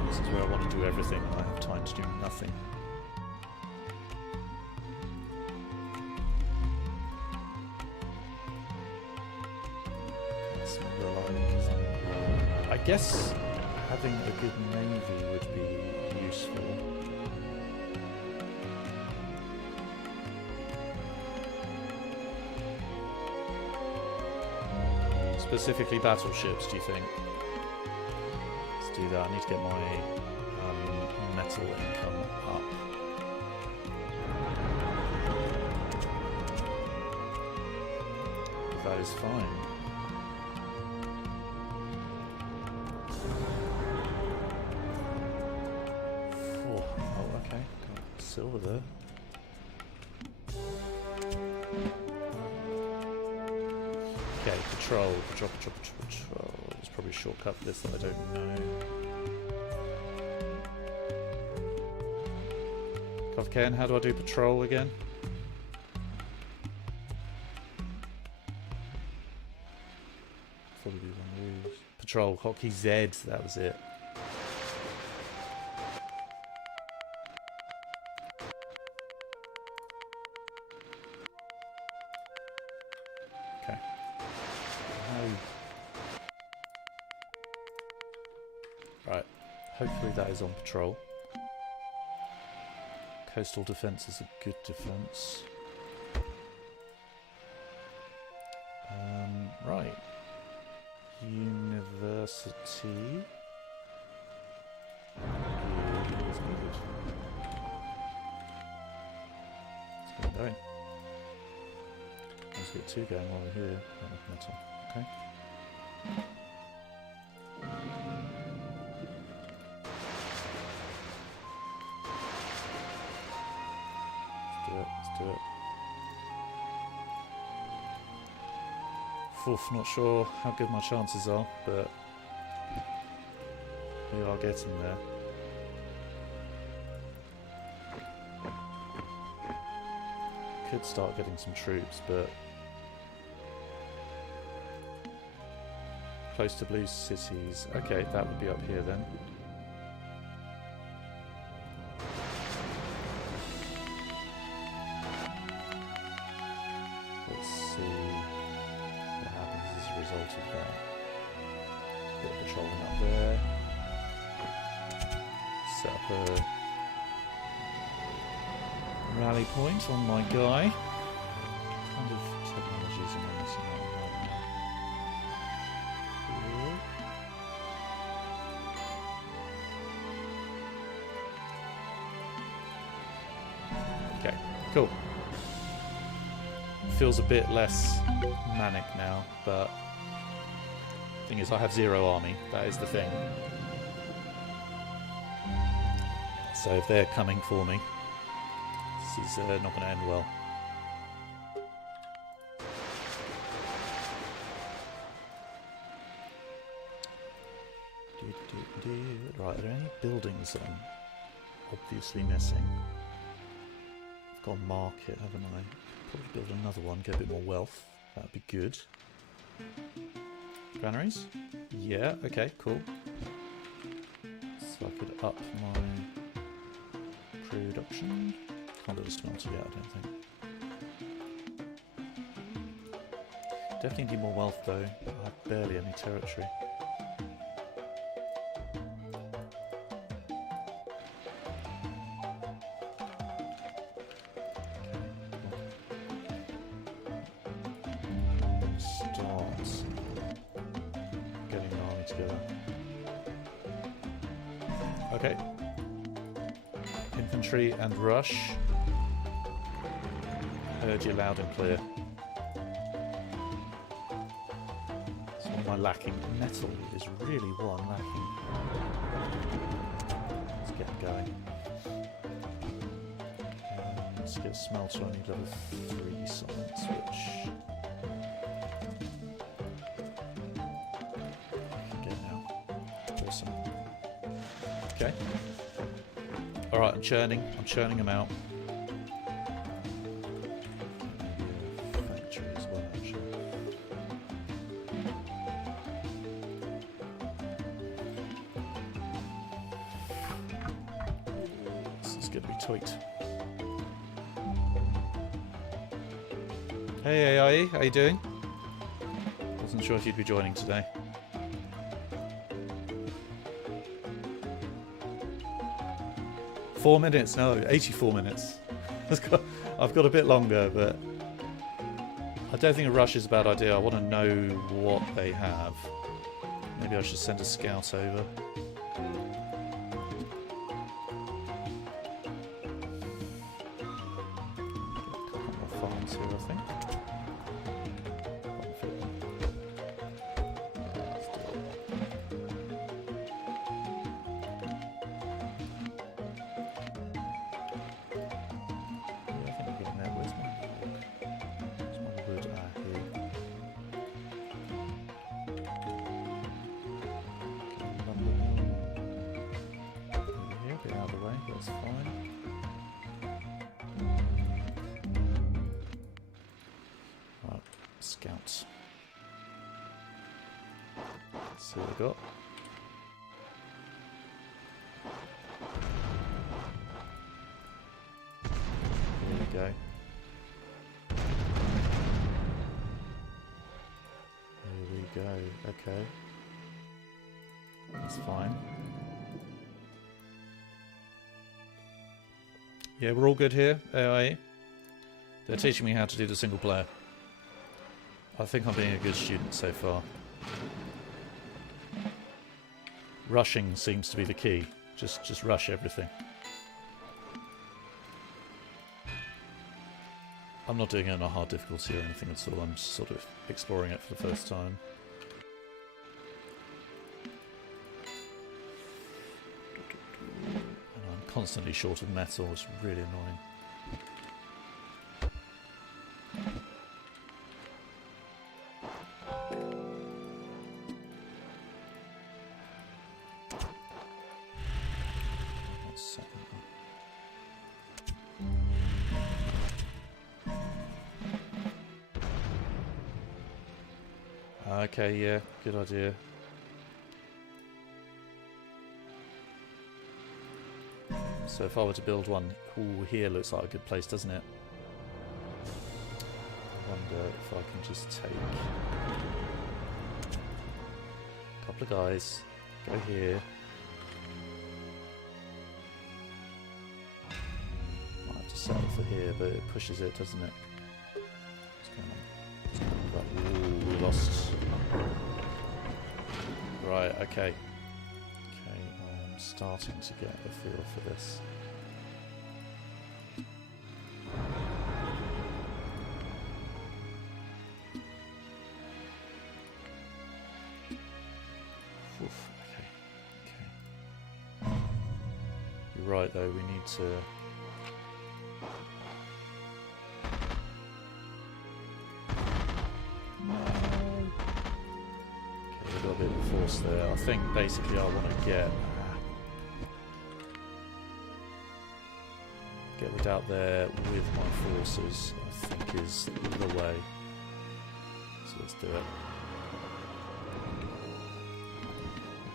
This is where I want to do everything and I have time to do nothing. That's what we're like, isn't it? I guess having a good navy would be useful. Specifically battleships, do you think? Let's do that. I need to get my metal income up. But that is fine. Oh, okay. Got silver there. Okay, patrol. There's probably a shortcut for this that I don't know. Ken, how do I do patrol again? Probably one of these. Patrol, hotkey Z, that was it. Okay. Right. Hopefully that is on patrol. Coastal defense is a good defense. Right. University. Let's get going. Let's get two going while we're here. Metal. Okay. Let's do it. Oof, not sure how good my chances are, but we are getting there. Could start getting some troops, but close to blue cities. Okay, that would be up here then. Let's see what happens as a result of that. A bit of patrolling up there. Set up a rally point on my guy. What kind of technologies am I missing out right now? Okay, cool. Feels a bit less manic now, but the thing is I have zero army, that is the thing. So if they're coming for me, this is not going to end well. Right, are there any buildings that I'm obviously missing? I've got a market, haven't I? Probably build another one, get a bit more wealth. That'd be good. Granaries? Yeah, okay, cool. So I could up my production. Can't build a smelter yet, I don't think. Definitely need more wealth though. I have barely any territory. Okay. Infantry and rush. Heard you loud and clear. am I lacking? Metal is really what I'm lacking. Let's get going. Let's get smelter. I need level 3 science, which I can get now. Awesome. Okay. Alright, I'm churning them out. Factory as well, actually. This is going to be tight. Hey AIE, how you doing? Wasn't sure if you'd be joining today. Four minutes? No, 84 minutes. I've got a bit longer, but I don't think a rush is a bad idea. I want to know what they have. Maybe I should send a scout over. Get a couple more farms here, I think. Scouts. Let's see what we got. Here we go. Here we go. Okay. That's fine. Yeah, we're all good here, AIE. They're teaching me how to do the single player. I think I'm being a good student so far. Rushing seems to be the key. Just rush everything. I'm not doing it on a hard difficulty or anything at all. I'm just sort of exploring it for the first time. And I'm constantly short of metal. It's really annoying. Okay, yeah, good idea. So if I were to build one, ooh, here looks like a good place, doesn't it? I wonder if I can just take a couple of guys, go here. Might have to settle for here, but it pushes it, doesn't it? What's going on? Ooh, we lost. Right, okay. Okay, I'm starting to get a feel for this. Oof, okay. You're right though, we need to... A bit of force there. I think basically I want to get it out there with my forces, I think is the way. So let's do it.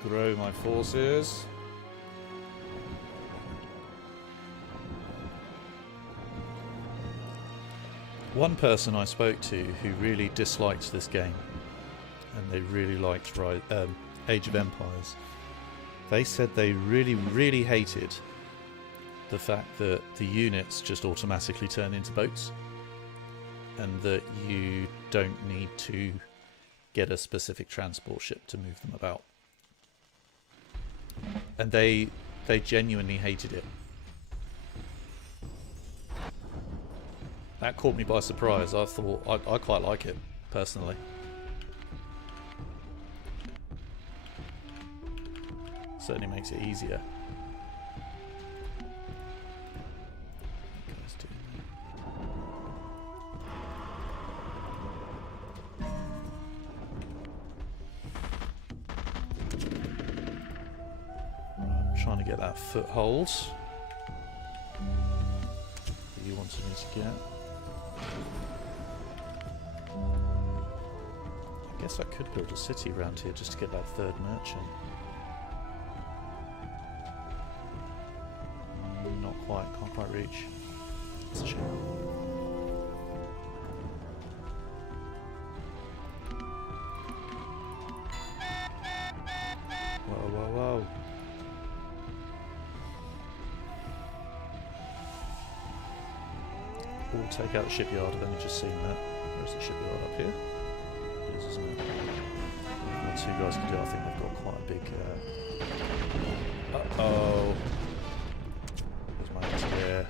Grow my forces. One person I spoke to who really disliked this game, and they really liked Age of Empires, they said they really hated the fact that the units just automatically turn into boats and that you don't need to get a specific transport ship to move them about. And they genuinely hated it. That caught me by surprise. I thought I quite like it personally. Certainly makes it easier. Trying to get that foothold that you wanted me to get. I guess I could build a city around here just to get that third merchant. Not quite, can't quite reach. It's a shame. Whoa, whoa, whoa. We'll take out the shipyard, I've only just seen that. Where's the shipyard? Up here? It is, isn't it? What two guys can do, I think they've got quite a big... Uh-oh! There's my anti-air.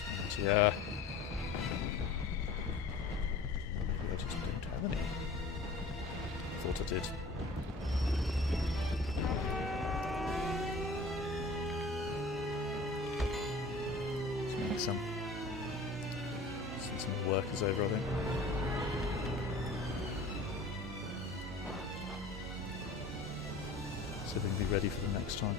There's my anti-air. Maybe I just don't have any. Thought I did. Some workers over, I think. So they can be ready for the next time.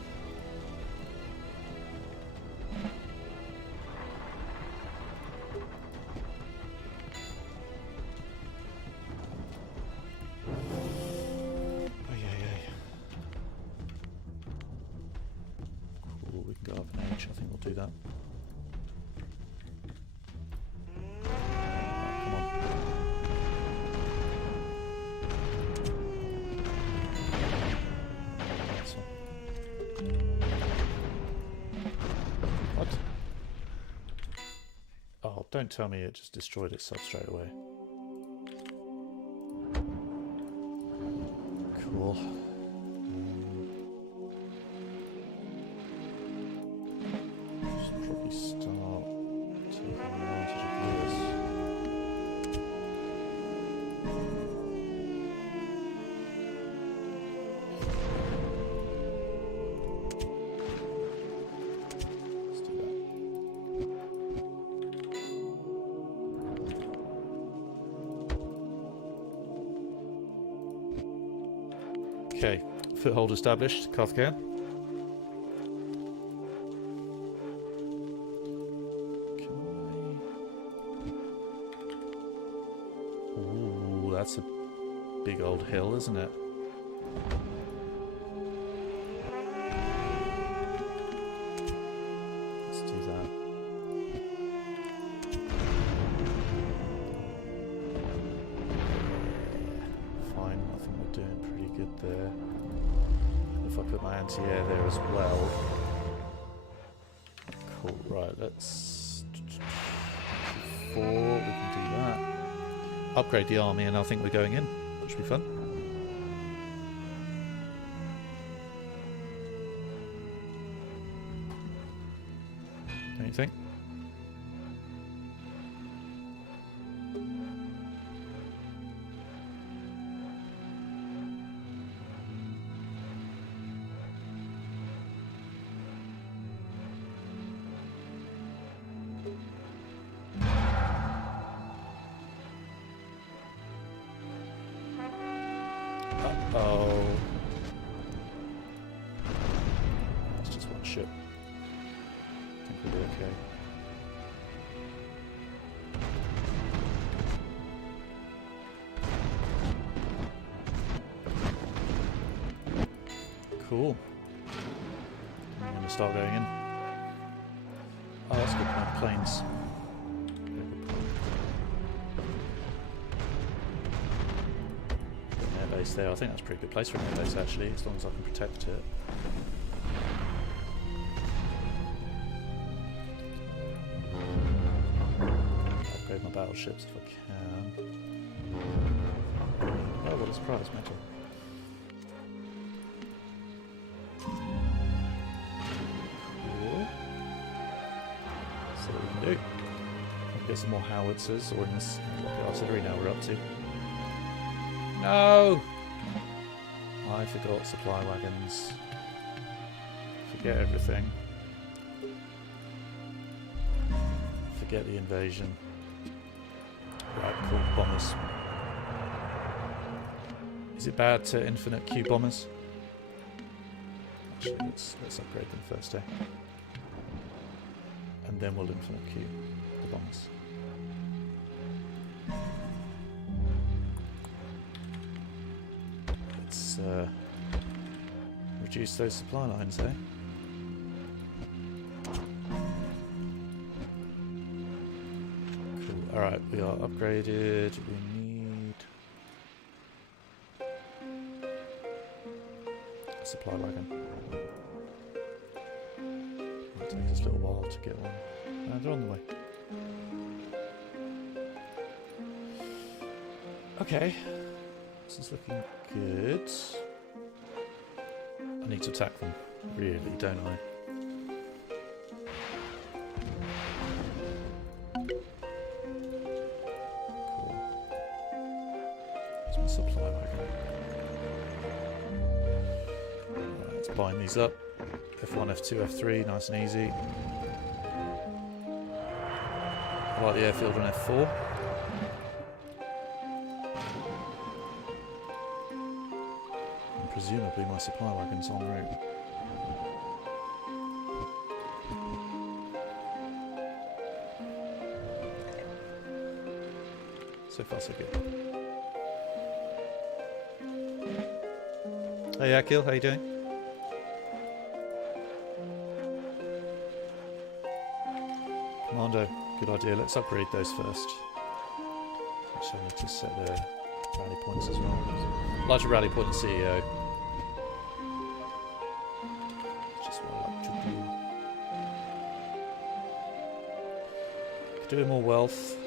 Oh yeah, yeah. Cool, we can go up an H, I think we'll do that. Don't tell me it just destroyed itself straight away. Cool. Should probably start taking advantage of this. Okay, foothold established, Carthagena. Ooh, that's a big old hill, isn't it? Let's do that. Fine, I think we're doing pretty good there. If I put my anti-air there as well. Cool, right, let's... 4, we can do that. Upgrade the army and I think we're going in, which should be fun. Don't you think? Oh. That's just one ship. I think we'll be okay. Cool. I'm going to start going in. Oh, that's a good point. Planes. There. I think that's a pretty good place for an air base actually, as long as I can protect it. Upgrade my battleships if I can. Oh, what a surprise, metal. Cool. So what we can do. Get some more howitzers, or in this artillery now we're up to. No! I forgot supply wagons. Forget everything. Forget the invasion. Right, cool. Bombers. Is it bad to infinite Q bombers? Actually, let's upgrade them first, eh? And then we'll infinite Q the bombers. Let's reduce those supply lines, eh? Cool. Alright, we are upgraded. We need a supply wagon. It'll take us a little while to get one. They're on the way. Okay. This is looking good. I need to attack them, really, don't I? Cool. There's my supply wagon. Right, let's bind these up. F1, F2, F3, nice and easy. I like the airfield on F4. Presumably my supply wagon's en route. So far so good. Hey Akil, how you doing? Commando, good idea. Let's upgrade those first. Actually, I need to set their rally points as well. Larger rally point and CEO. Doing more wealth.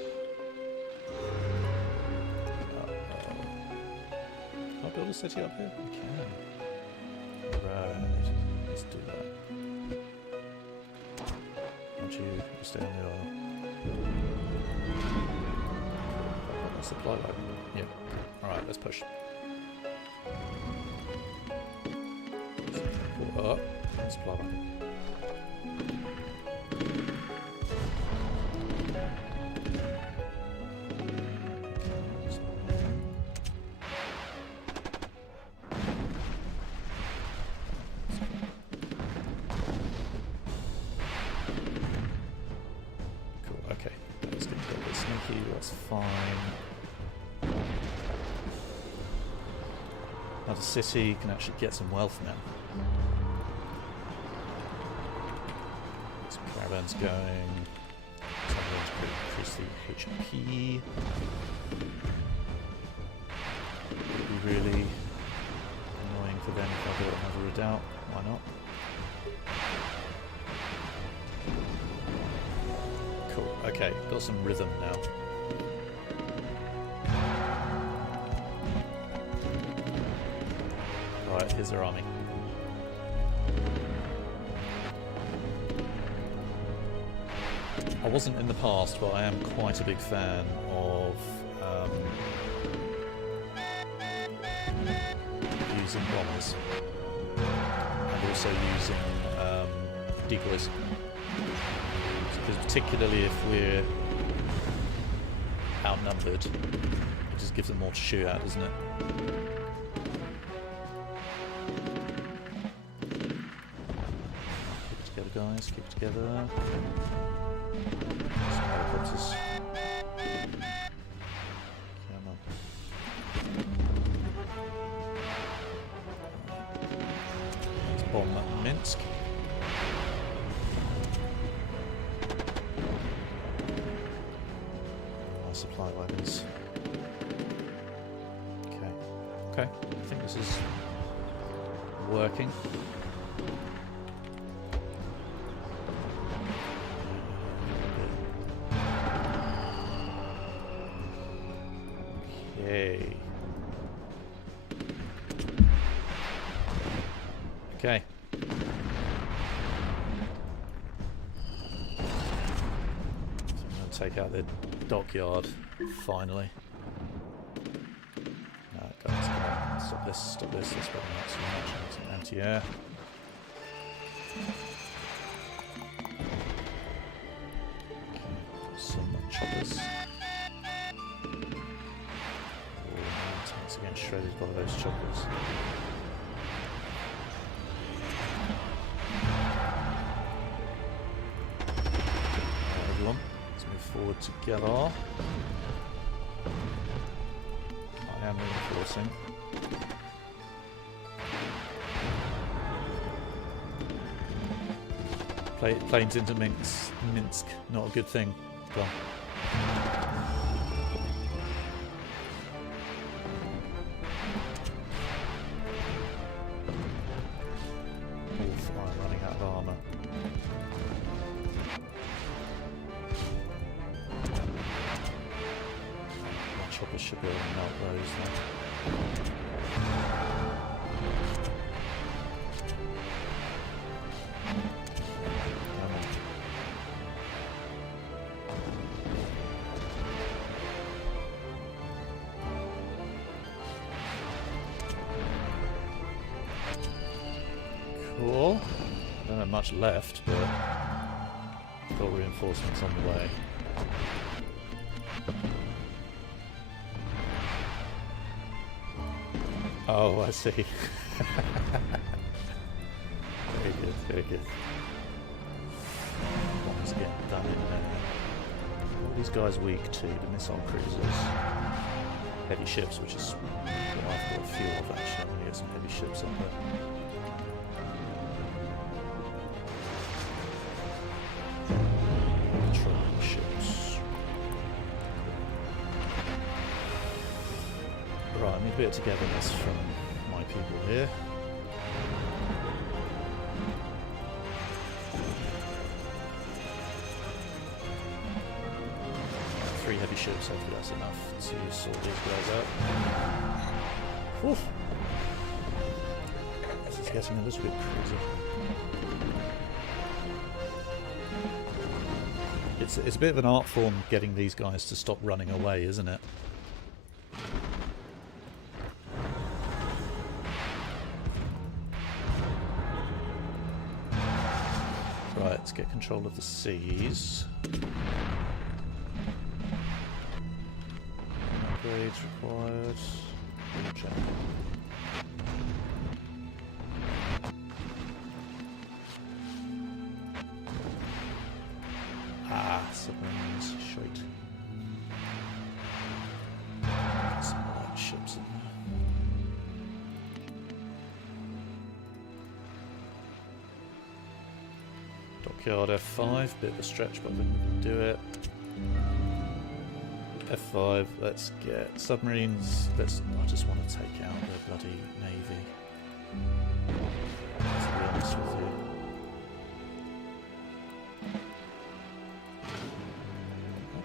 Can I build a city up here? I can. Right. Let's do that. Don't you stay on the aisle? That's supply wagon. Yeah. Alright, let's push. Up. Supply wagon. That's fine. Now the city can actually get some wealth now. Some caravans going. So I'm going to increase the HP. It would be really annoying for them if I built another redoubt. Why not? Cool. Okay, got some rhythm now. Right, here's our army. I wasn't in the past, but I am quite a big fan of using bombers and also using decoys. Because particularly if we're outnumbered, it just gives them more to shoot at, doesn't it? Guys, keep it together. Some helicopters. Come on. Let's bomb that Minsk. Our supply wagons. Okay. Okay. I think this is working. Okay. So I'm going to take out the dockyard, finally. No, guys, come on, stop stop this. That's probably not so much. Some anti-air. Okay, some choppers. Tanks are getting shredded by those choppers. Right, everyone, let's move forward together. I am reinforcing. Planes into Minsk, not a good thing. Go on. Oof, I'm running out of armour. My chopper should be able to melt those now. Cool. I don't have much left, but I've got reinforcements on the way. Oh, I see. Very good, very good. Bombs getting done in there. What are these guys weak to? The missile cruisers. Heavy ships, which is what I've got a few of actually. I'm going to get some heavy ships up there. Patrolling ships. Right, I need a bit of togetherness from my people here. Three heavy ships, hopefully that's enough to sort these guys out. Oof. This is getting a little bit crazy. It's a bit of an art form getting these guys to stop running away, isn't it? Right, let's get control of the seas. Upgrades required. Check. Ah, submarines. Shite. Some light ships in there. Dockyard F5, bit of a stretch, but I think we can do it. F5, let's get submarines. I just want to take out the bloody navy. To be honest with you.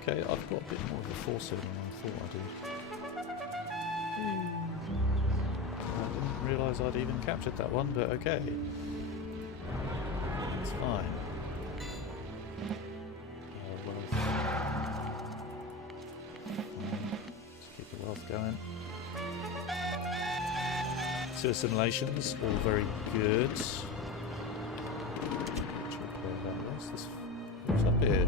Okay, I've got a bit more of a force here than I thought I did. I didn't realise I'd even captured that one, but okay. It's fine. Going. Two assimilations, all very good. What's up here?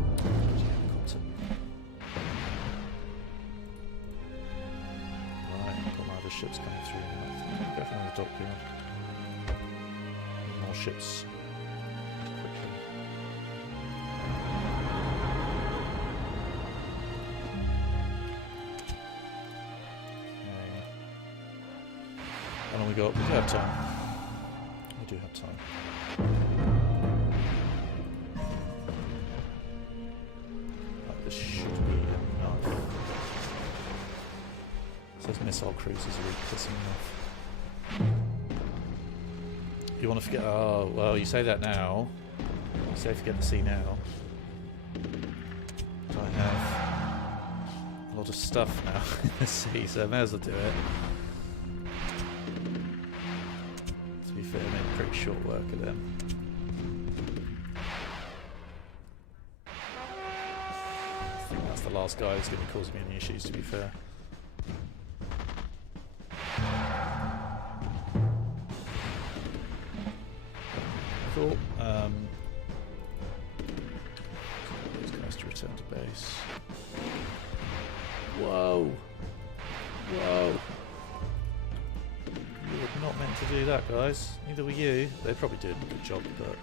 Right, got my other ships coming through now. Go for another dockyard. More ships. How long we got? We do have time. We do have time. Right, this should be enough. Those missile cruisers are really pissing me off. You want to forget? Oh, well, you say that now. You say forget the sea now. But I have a lot of stuff now in the sea, so I may as well do it. I made pretty short work of them. I think that's the last guy who's going to be causing me any issues, to be fair. Return to base. Whoa! Whoa! You were not meant to do that, guys. Neither were you. They probably did a good job, but...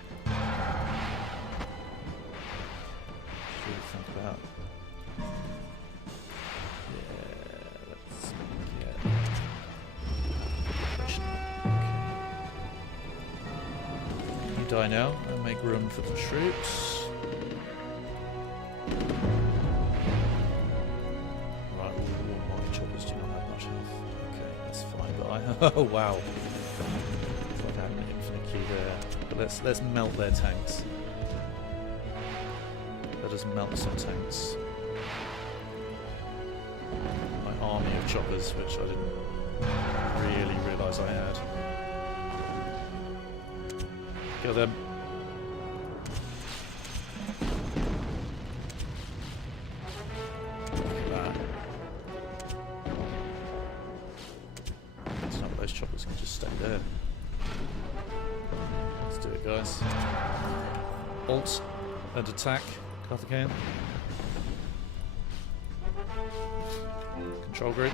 Should think about... Yeah, let's get... Okay. You die now and make room for the troops. Oh wow! It's like having an infinite queue there. But let's melt their tanks. Let us melt some tanks. My army of choppers, which I didn't really realise I had. Kill them. Those choppers can just stay there. Let's do it, guys. Alt and attack Carthagena. Control group.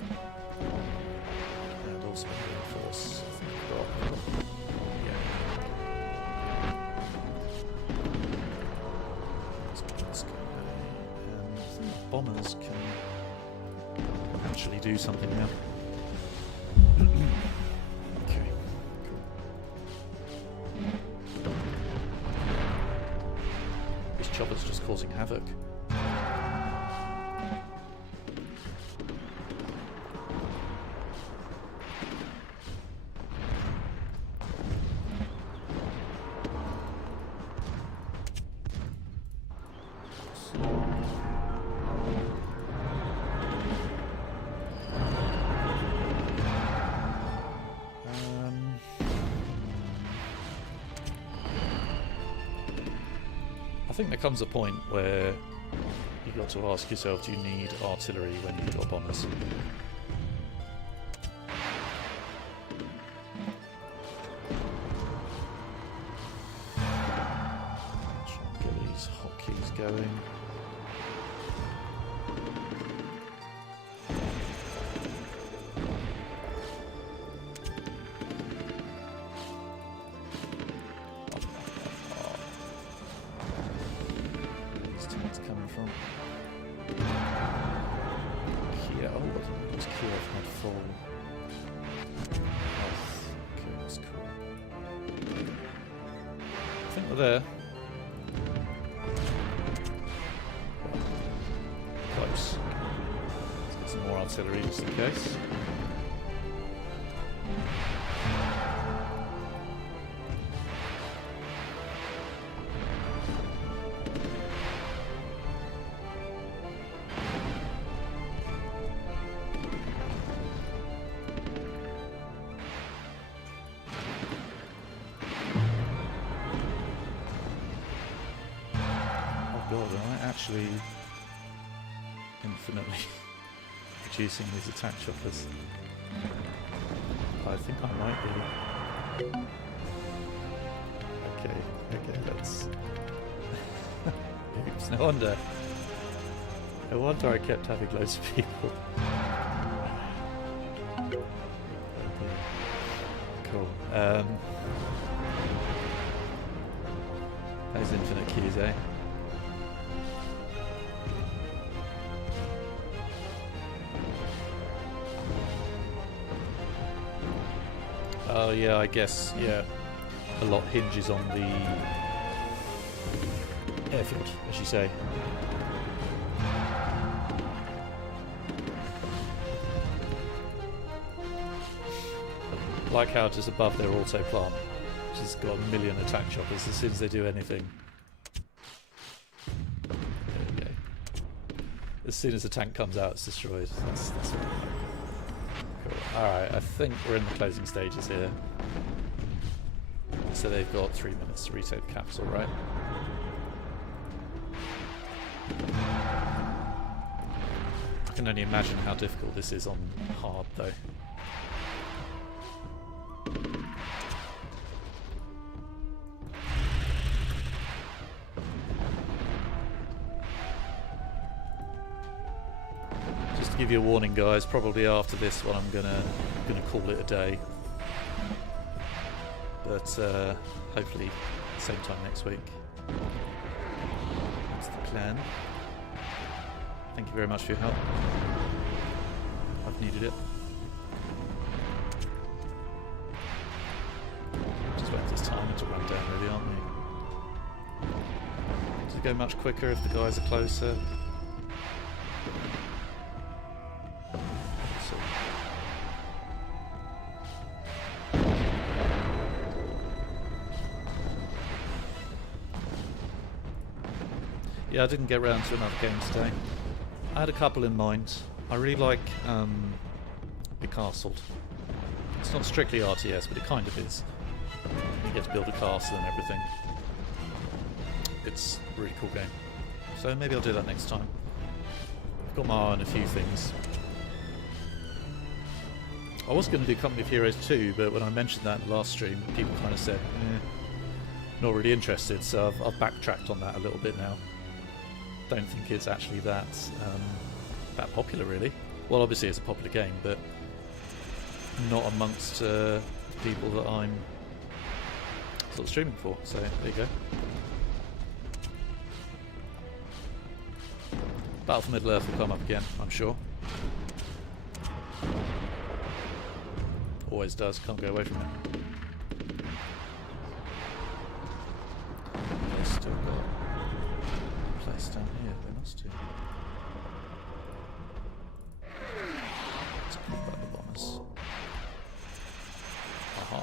And also reinforce. I think we've got... Yeah. Let's go. And I think the bombers can actually do something now. Chopper's just causing havoc. I think there comes a point where you've got to ask yourself, do you need artillery when you've got bombers? Try and get these hotkeys going. There. Close. Let's get some more artillery just in case. God, am I actually infinitely producing these attack choppers? I think I might be. Okay, let's... Oops, no wonder. No wonder I kept having loads of people. Cool. Those infinite keys, eh? Oh yeah, I guess, yeah. A lot hinges on the airfield, as you say. Like how just above their auto plant, which has got a million attack choppers as soon as they do anything. There we go. As soon as the tank comes out, it's destroyed. That's what I like. Cool. Alright, I think we're in the closing stages here. So they've got 3 minutes to retake the capital, right? I can only imagine how difficult this is on hard, though. to give you a warning, guys. Probably after this one, I'm gonna call it a day. But hopefully, same time next week. That's the plan. Thank you very much for your help. I've needed it. Just waiting for this timer to run down, really, aren't we? Does it go much quicker if the guys are closer? Yeah, I didn't get around to another game today. I had a couple in mind. I really like Be Castled. It's not strictly RTS, but it kind of is. You get to build a castle and everything. It's a really cool game. So maybe I'll do that next time. I've got my eye on a few things. I was going to do Company of Heroes 2, but when I mentioned that in the last stream, people kind of said, not really interested, so I've backtracked on that a little bit now. Don't think it's actually that popular, really. Well, obviously it's a popular game, but not amongst people that I'm sort of streaming for. So there you go. Battle for Middle-earth will come up again, I'm sure. Always does. Can't go away from it. They've still got a place down here. They must do. Let's pull back the bombers. Aha.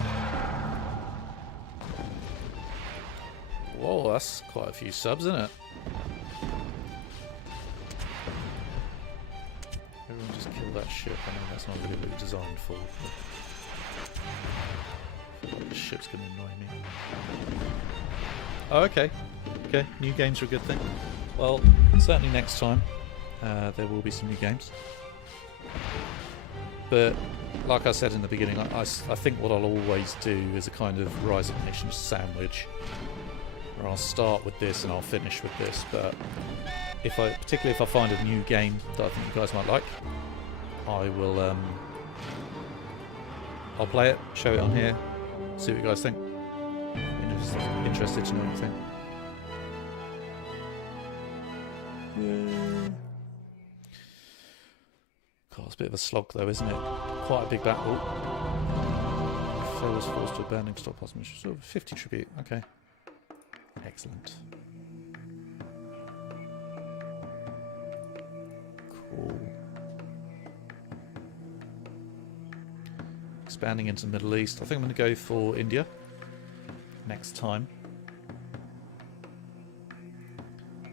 Whoa, that's quite a few subs, isn't it? Everyone just kill that ship. I know that's not really what it was designed for. The ship's going to annoy me. Oh, okay. Okay, new games are a good thing. Well, certainly next time there will be some new games. But, like I said in the beginning, I think what I'll always do is a kind of Rise of Nations sandwich. Where I'll start with this and I'll finish with this. But, particularly if I find a new game that I think you guys might like, I will... I'll play it, show it on here, see what you guys think. Interested to know what you think. God, it's a bit of a slog though, isn't it? Quite a big battle. Foe was forced to abandon stockpiles. So 50 tribute, okay. Excellent. Cool. Expanding into the Middle East. I think I'm going to go for India next time.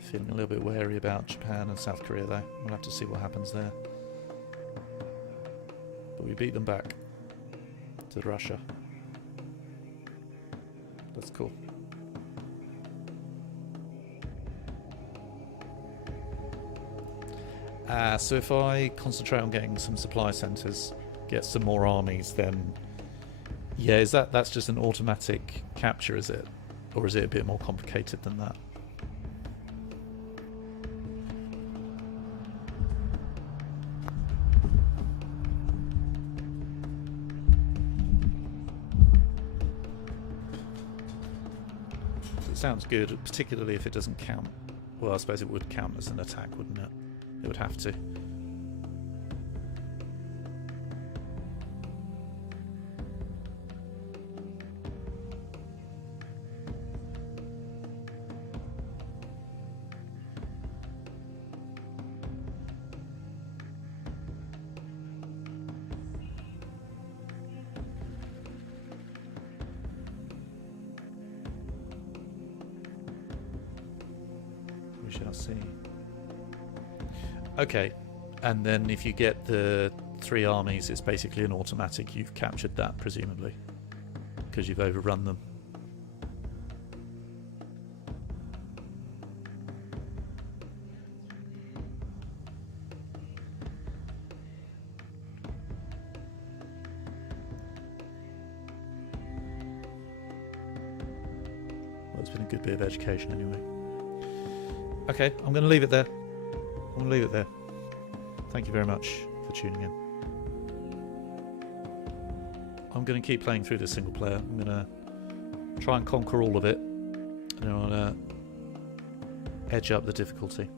Feeling a little bit wary about Japan and South Korea though. We'll have to see what happens there. But we beat them back to Russia. That's cool. So if I concentrate on getting some supply centres, get some more armies, then yeah, is that's just an automatic capture, is it? Or is it a bit more complicated than that? It sounds good, particularly if it doesn't count. Well, I suppose it would count as an attack, wouldn't it? It would have to. We shall see. Okay, and then if you get the 3 armies, it's basically an automatic. You've captured that, presumably, because you've overrun them. Well, it's been a good bit of education anyway. Okay, I'm going to leave it there. I'm going to leave it there. Thank you very much for tuning in. I'm going to keep playing through this single player. I'm going to try and conquer all of it, and I'm going to edge up the difficulty.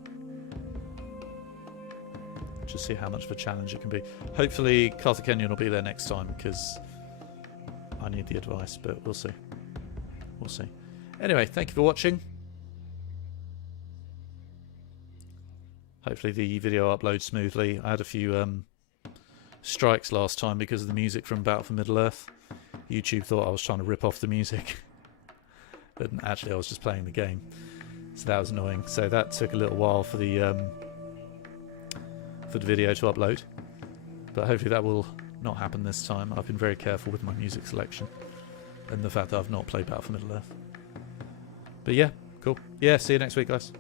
Just see how much of a challenge it can be. Hopefully Carthaginian will be there next time, because I need the advice, but we'll see. We'll see. Anyway, thank you for watching. Hopefully the video uploads smoothly. I had a few strikes last time because of the music from Battle for Middle-earth. YouTube thought I was trying to rip off the music. But actually I was just playing the game. So that was annoying. So that took a little while for the video to upload. But hopefully that will not happen this time. I've been very careful with my music selection. And the fact that I've not played Battle for Middle-earth. But yeah, cool. Yeah, see you next week, guys.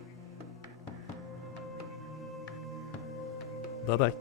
Bye-bye.